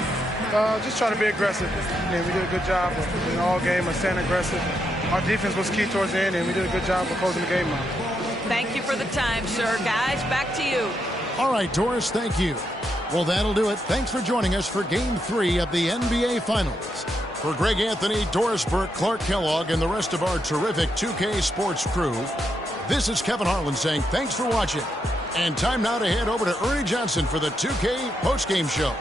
Just try to be aggressive. We did a good job in all game of staying aggressive. Our defense was key towards the end, and we did a good job of closing the game out. Thank you for the time, sir. Guys, back to you. All right, Doris, thank you. Well, that'll do it. Thanks for joining us for Game 3 of the NBA Finals. For Greg Anthony, Doris Burke, Clark Kellogg, and the rest of our terrific 2K Sports crew, this is Kevin Harlan saying thanks for watching. And time now to head over to Ernie Johnson for the 2K postgame show.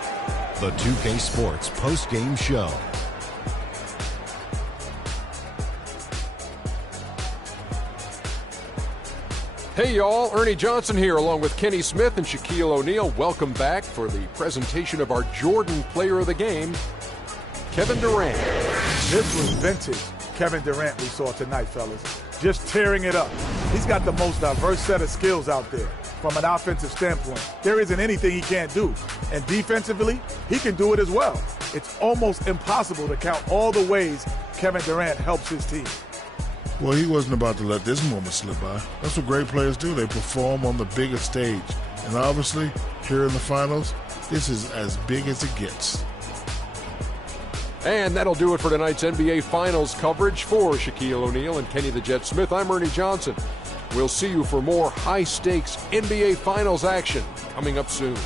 The 2K Sports postgame show. Hey y'all, Ernie Johnson here along with Kenny Smith and Shaquille O'Neal. Welcome back for the presentation of our Jordan Player of the Game, Kevin Durant. This was vintage Kevin Durant we saw tonight, fellas. Just tearing it up. He's got the most diverse set of skills out there from an offensive standpoint. There isn't anything he can't do. And defensively, he can do it as well. It's almost impossible to count all the ways Kevin Durant helps his team. Well, he wasn't about to let this moment slip by. That's what great players do. They perform on the biggest stage. And obviously, here in the finals, this is as big as it gets. And that'll do it for tonight's NBA Finals coverage. For Shaquille O'Neal and Kenny the Jet Smith, I'm Ernie Johnson. We'll see you for more high-stakes NBA Finals action coming up soon.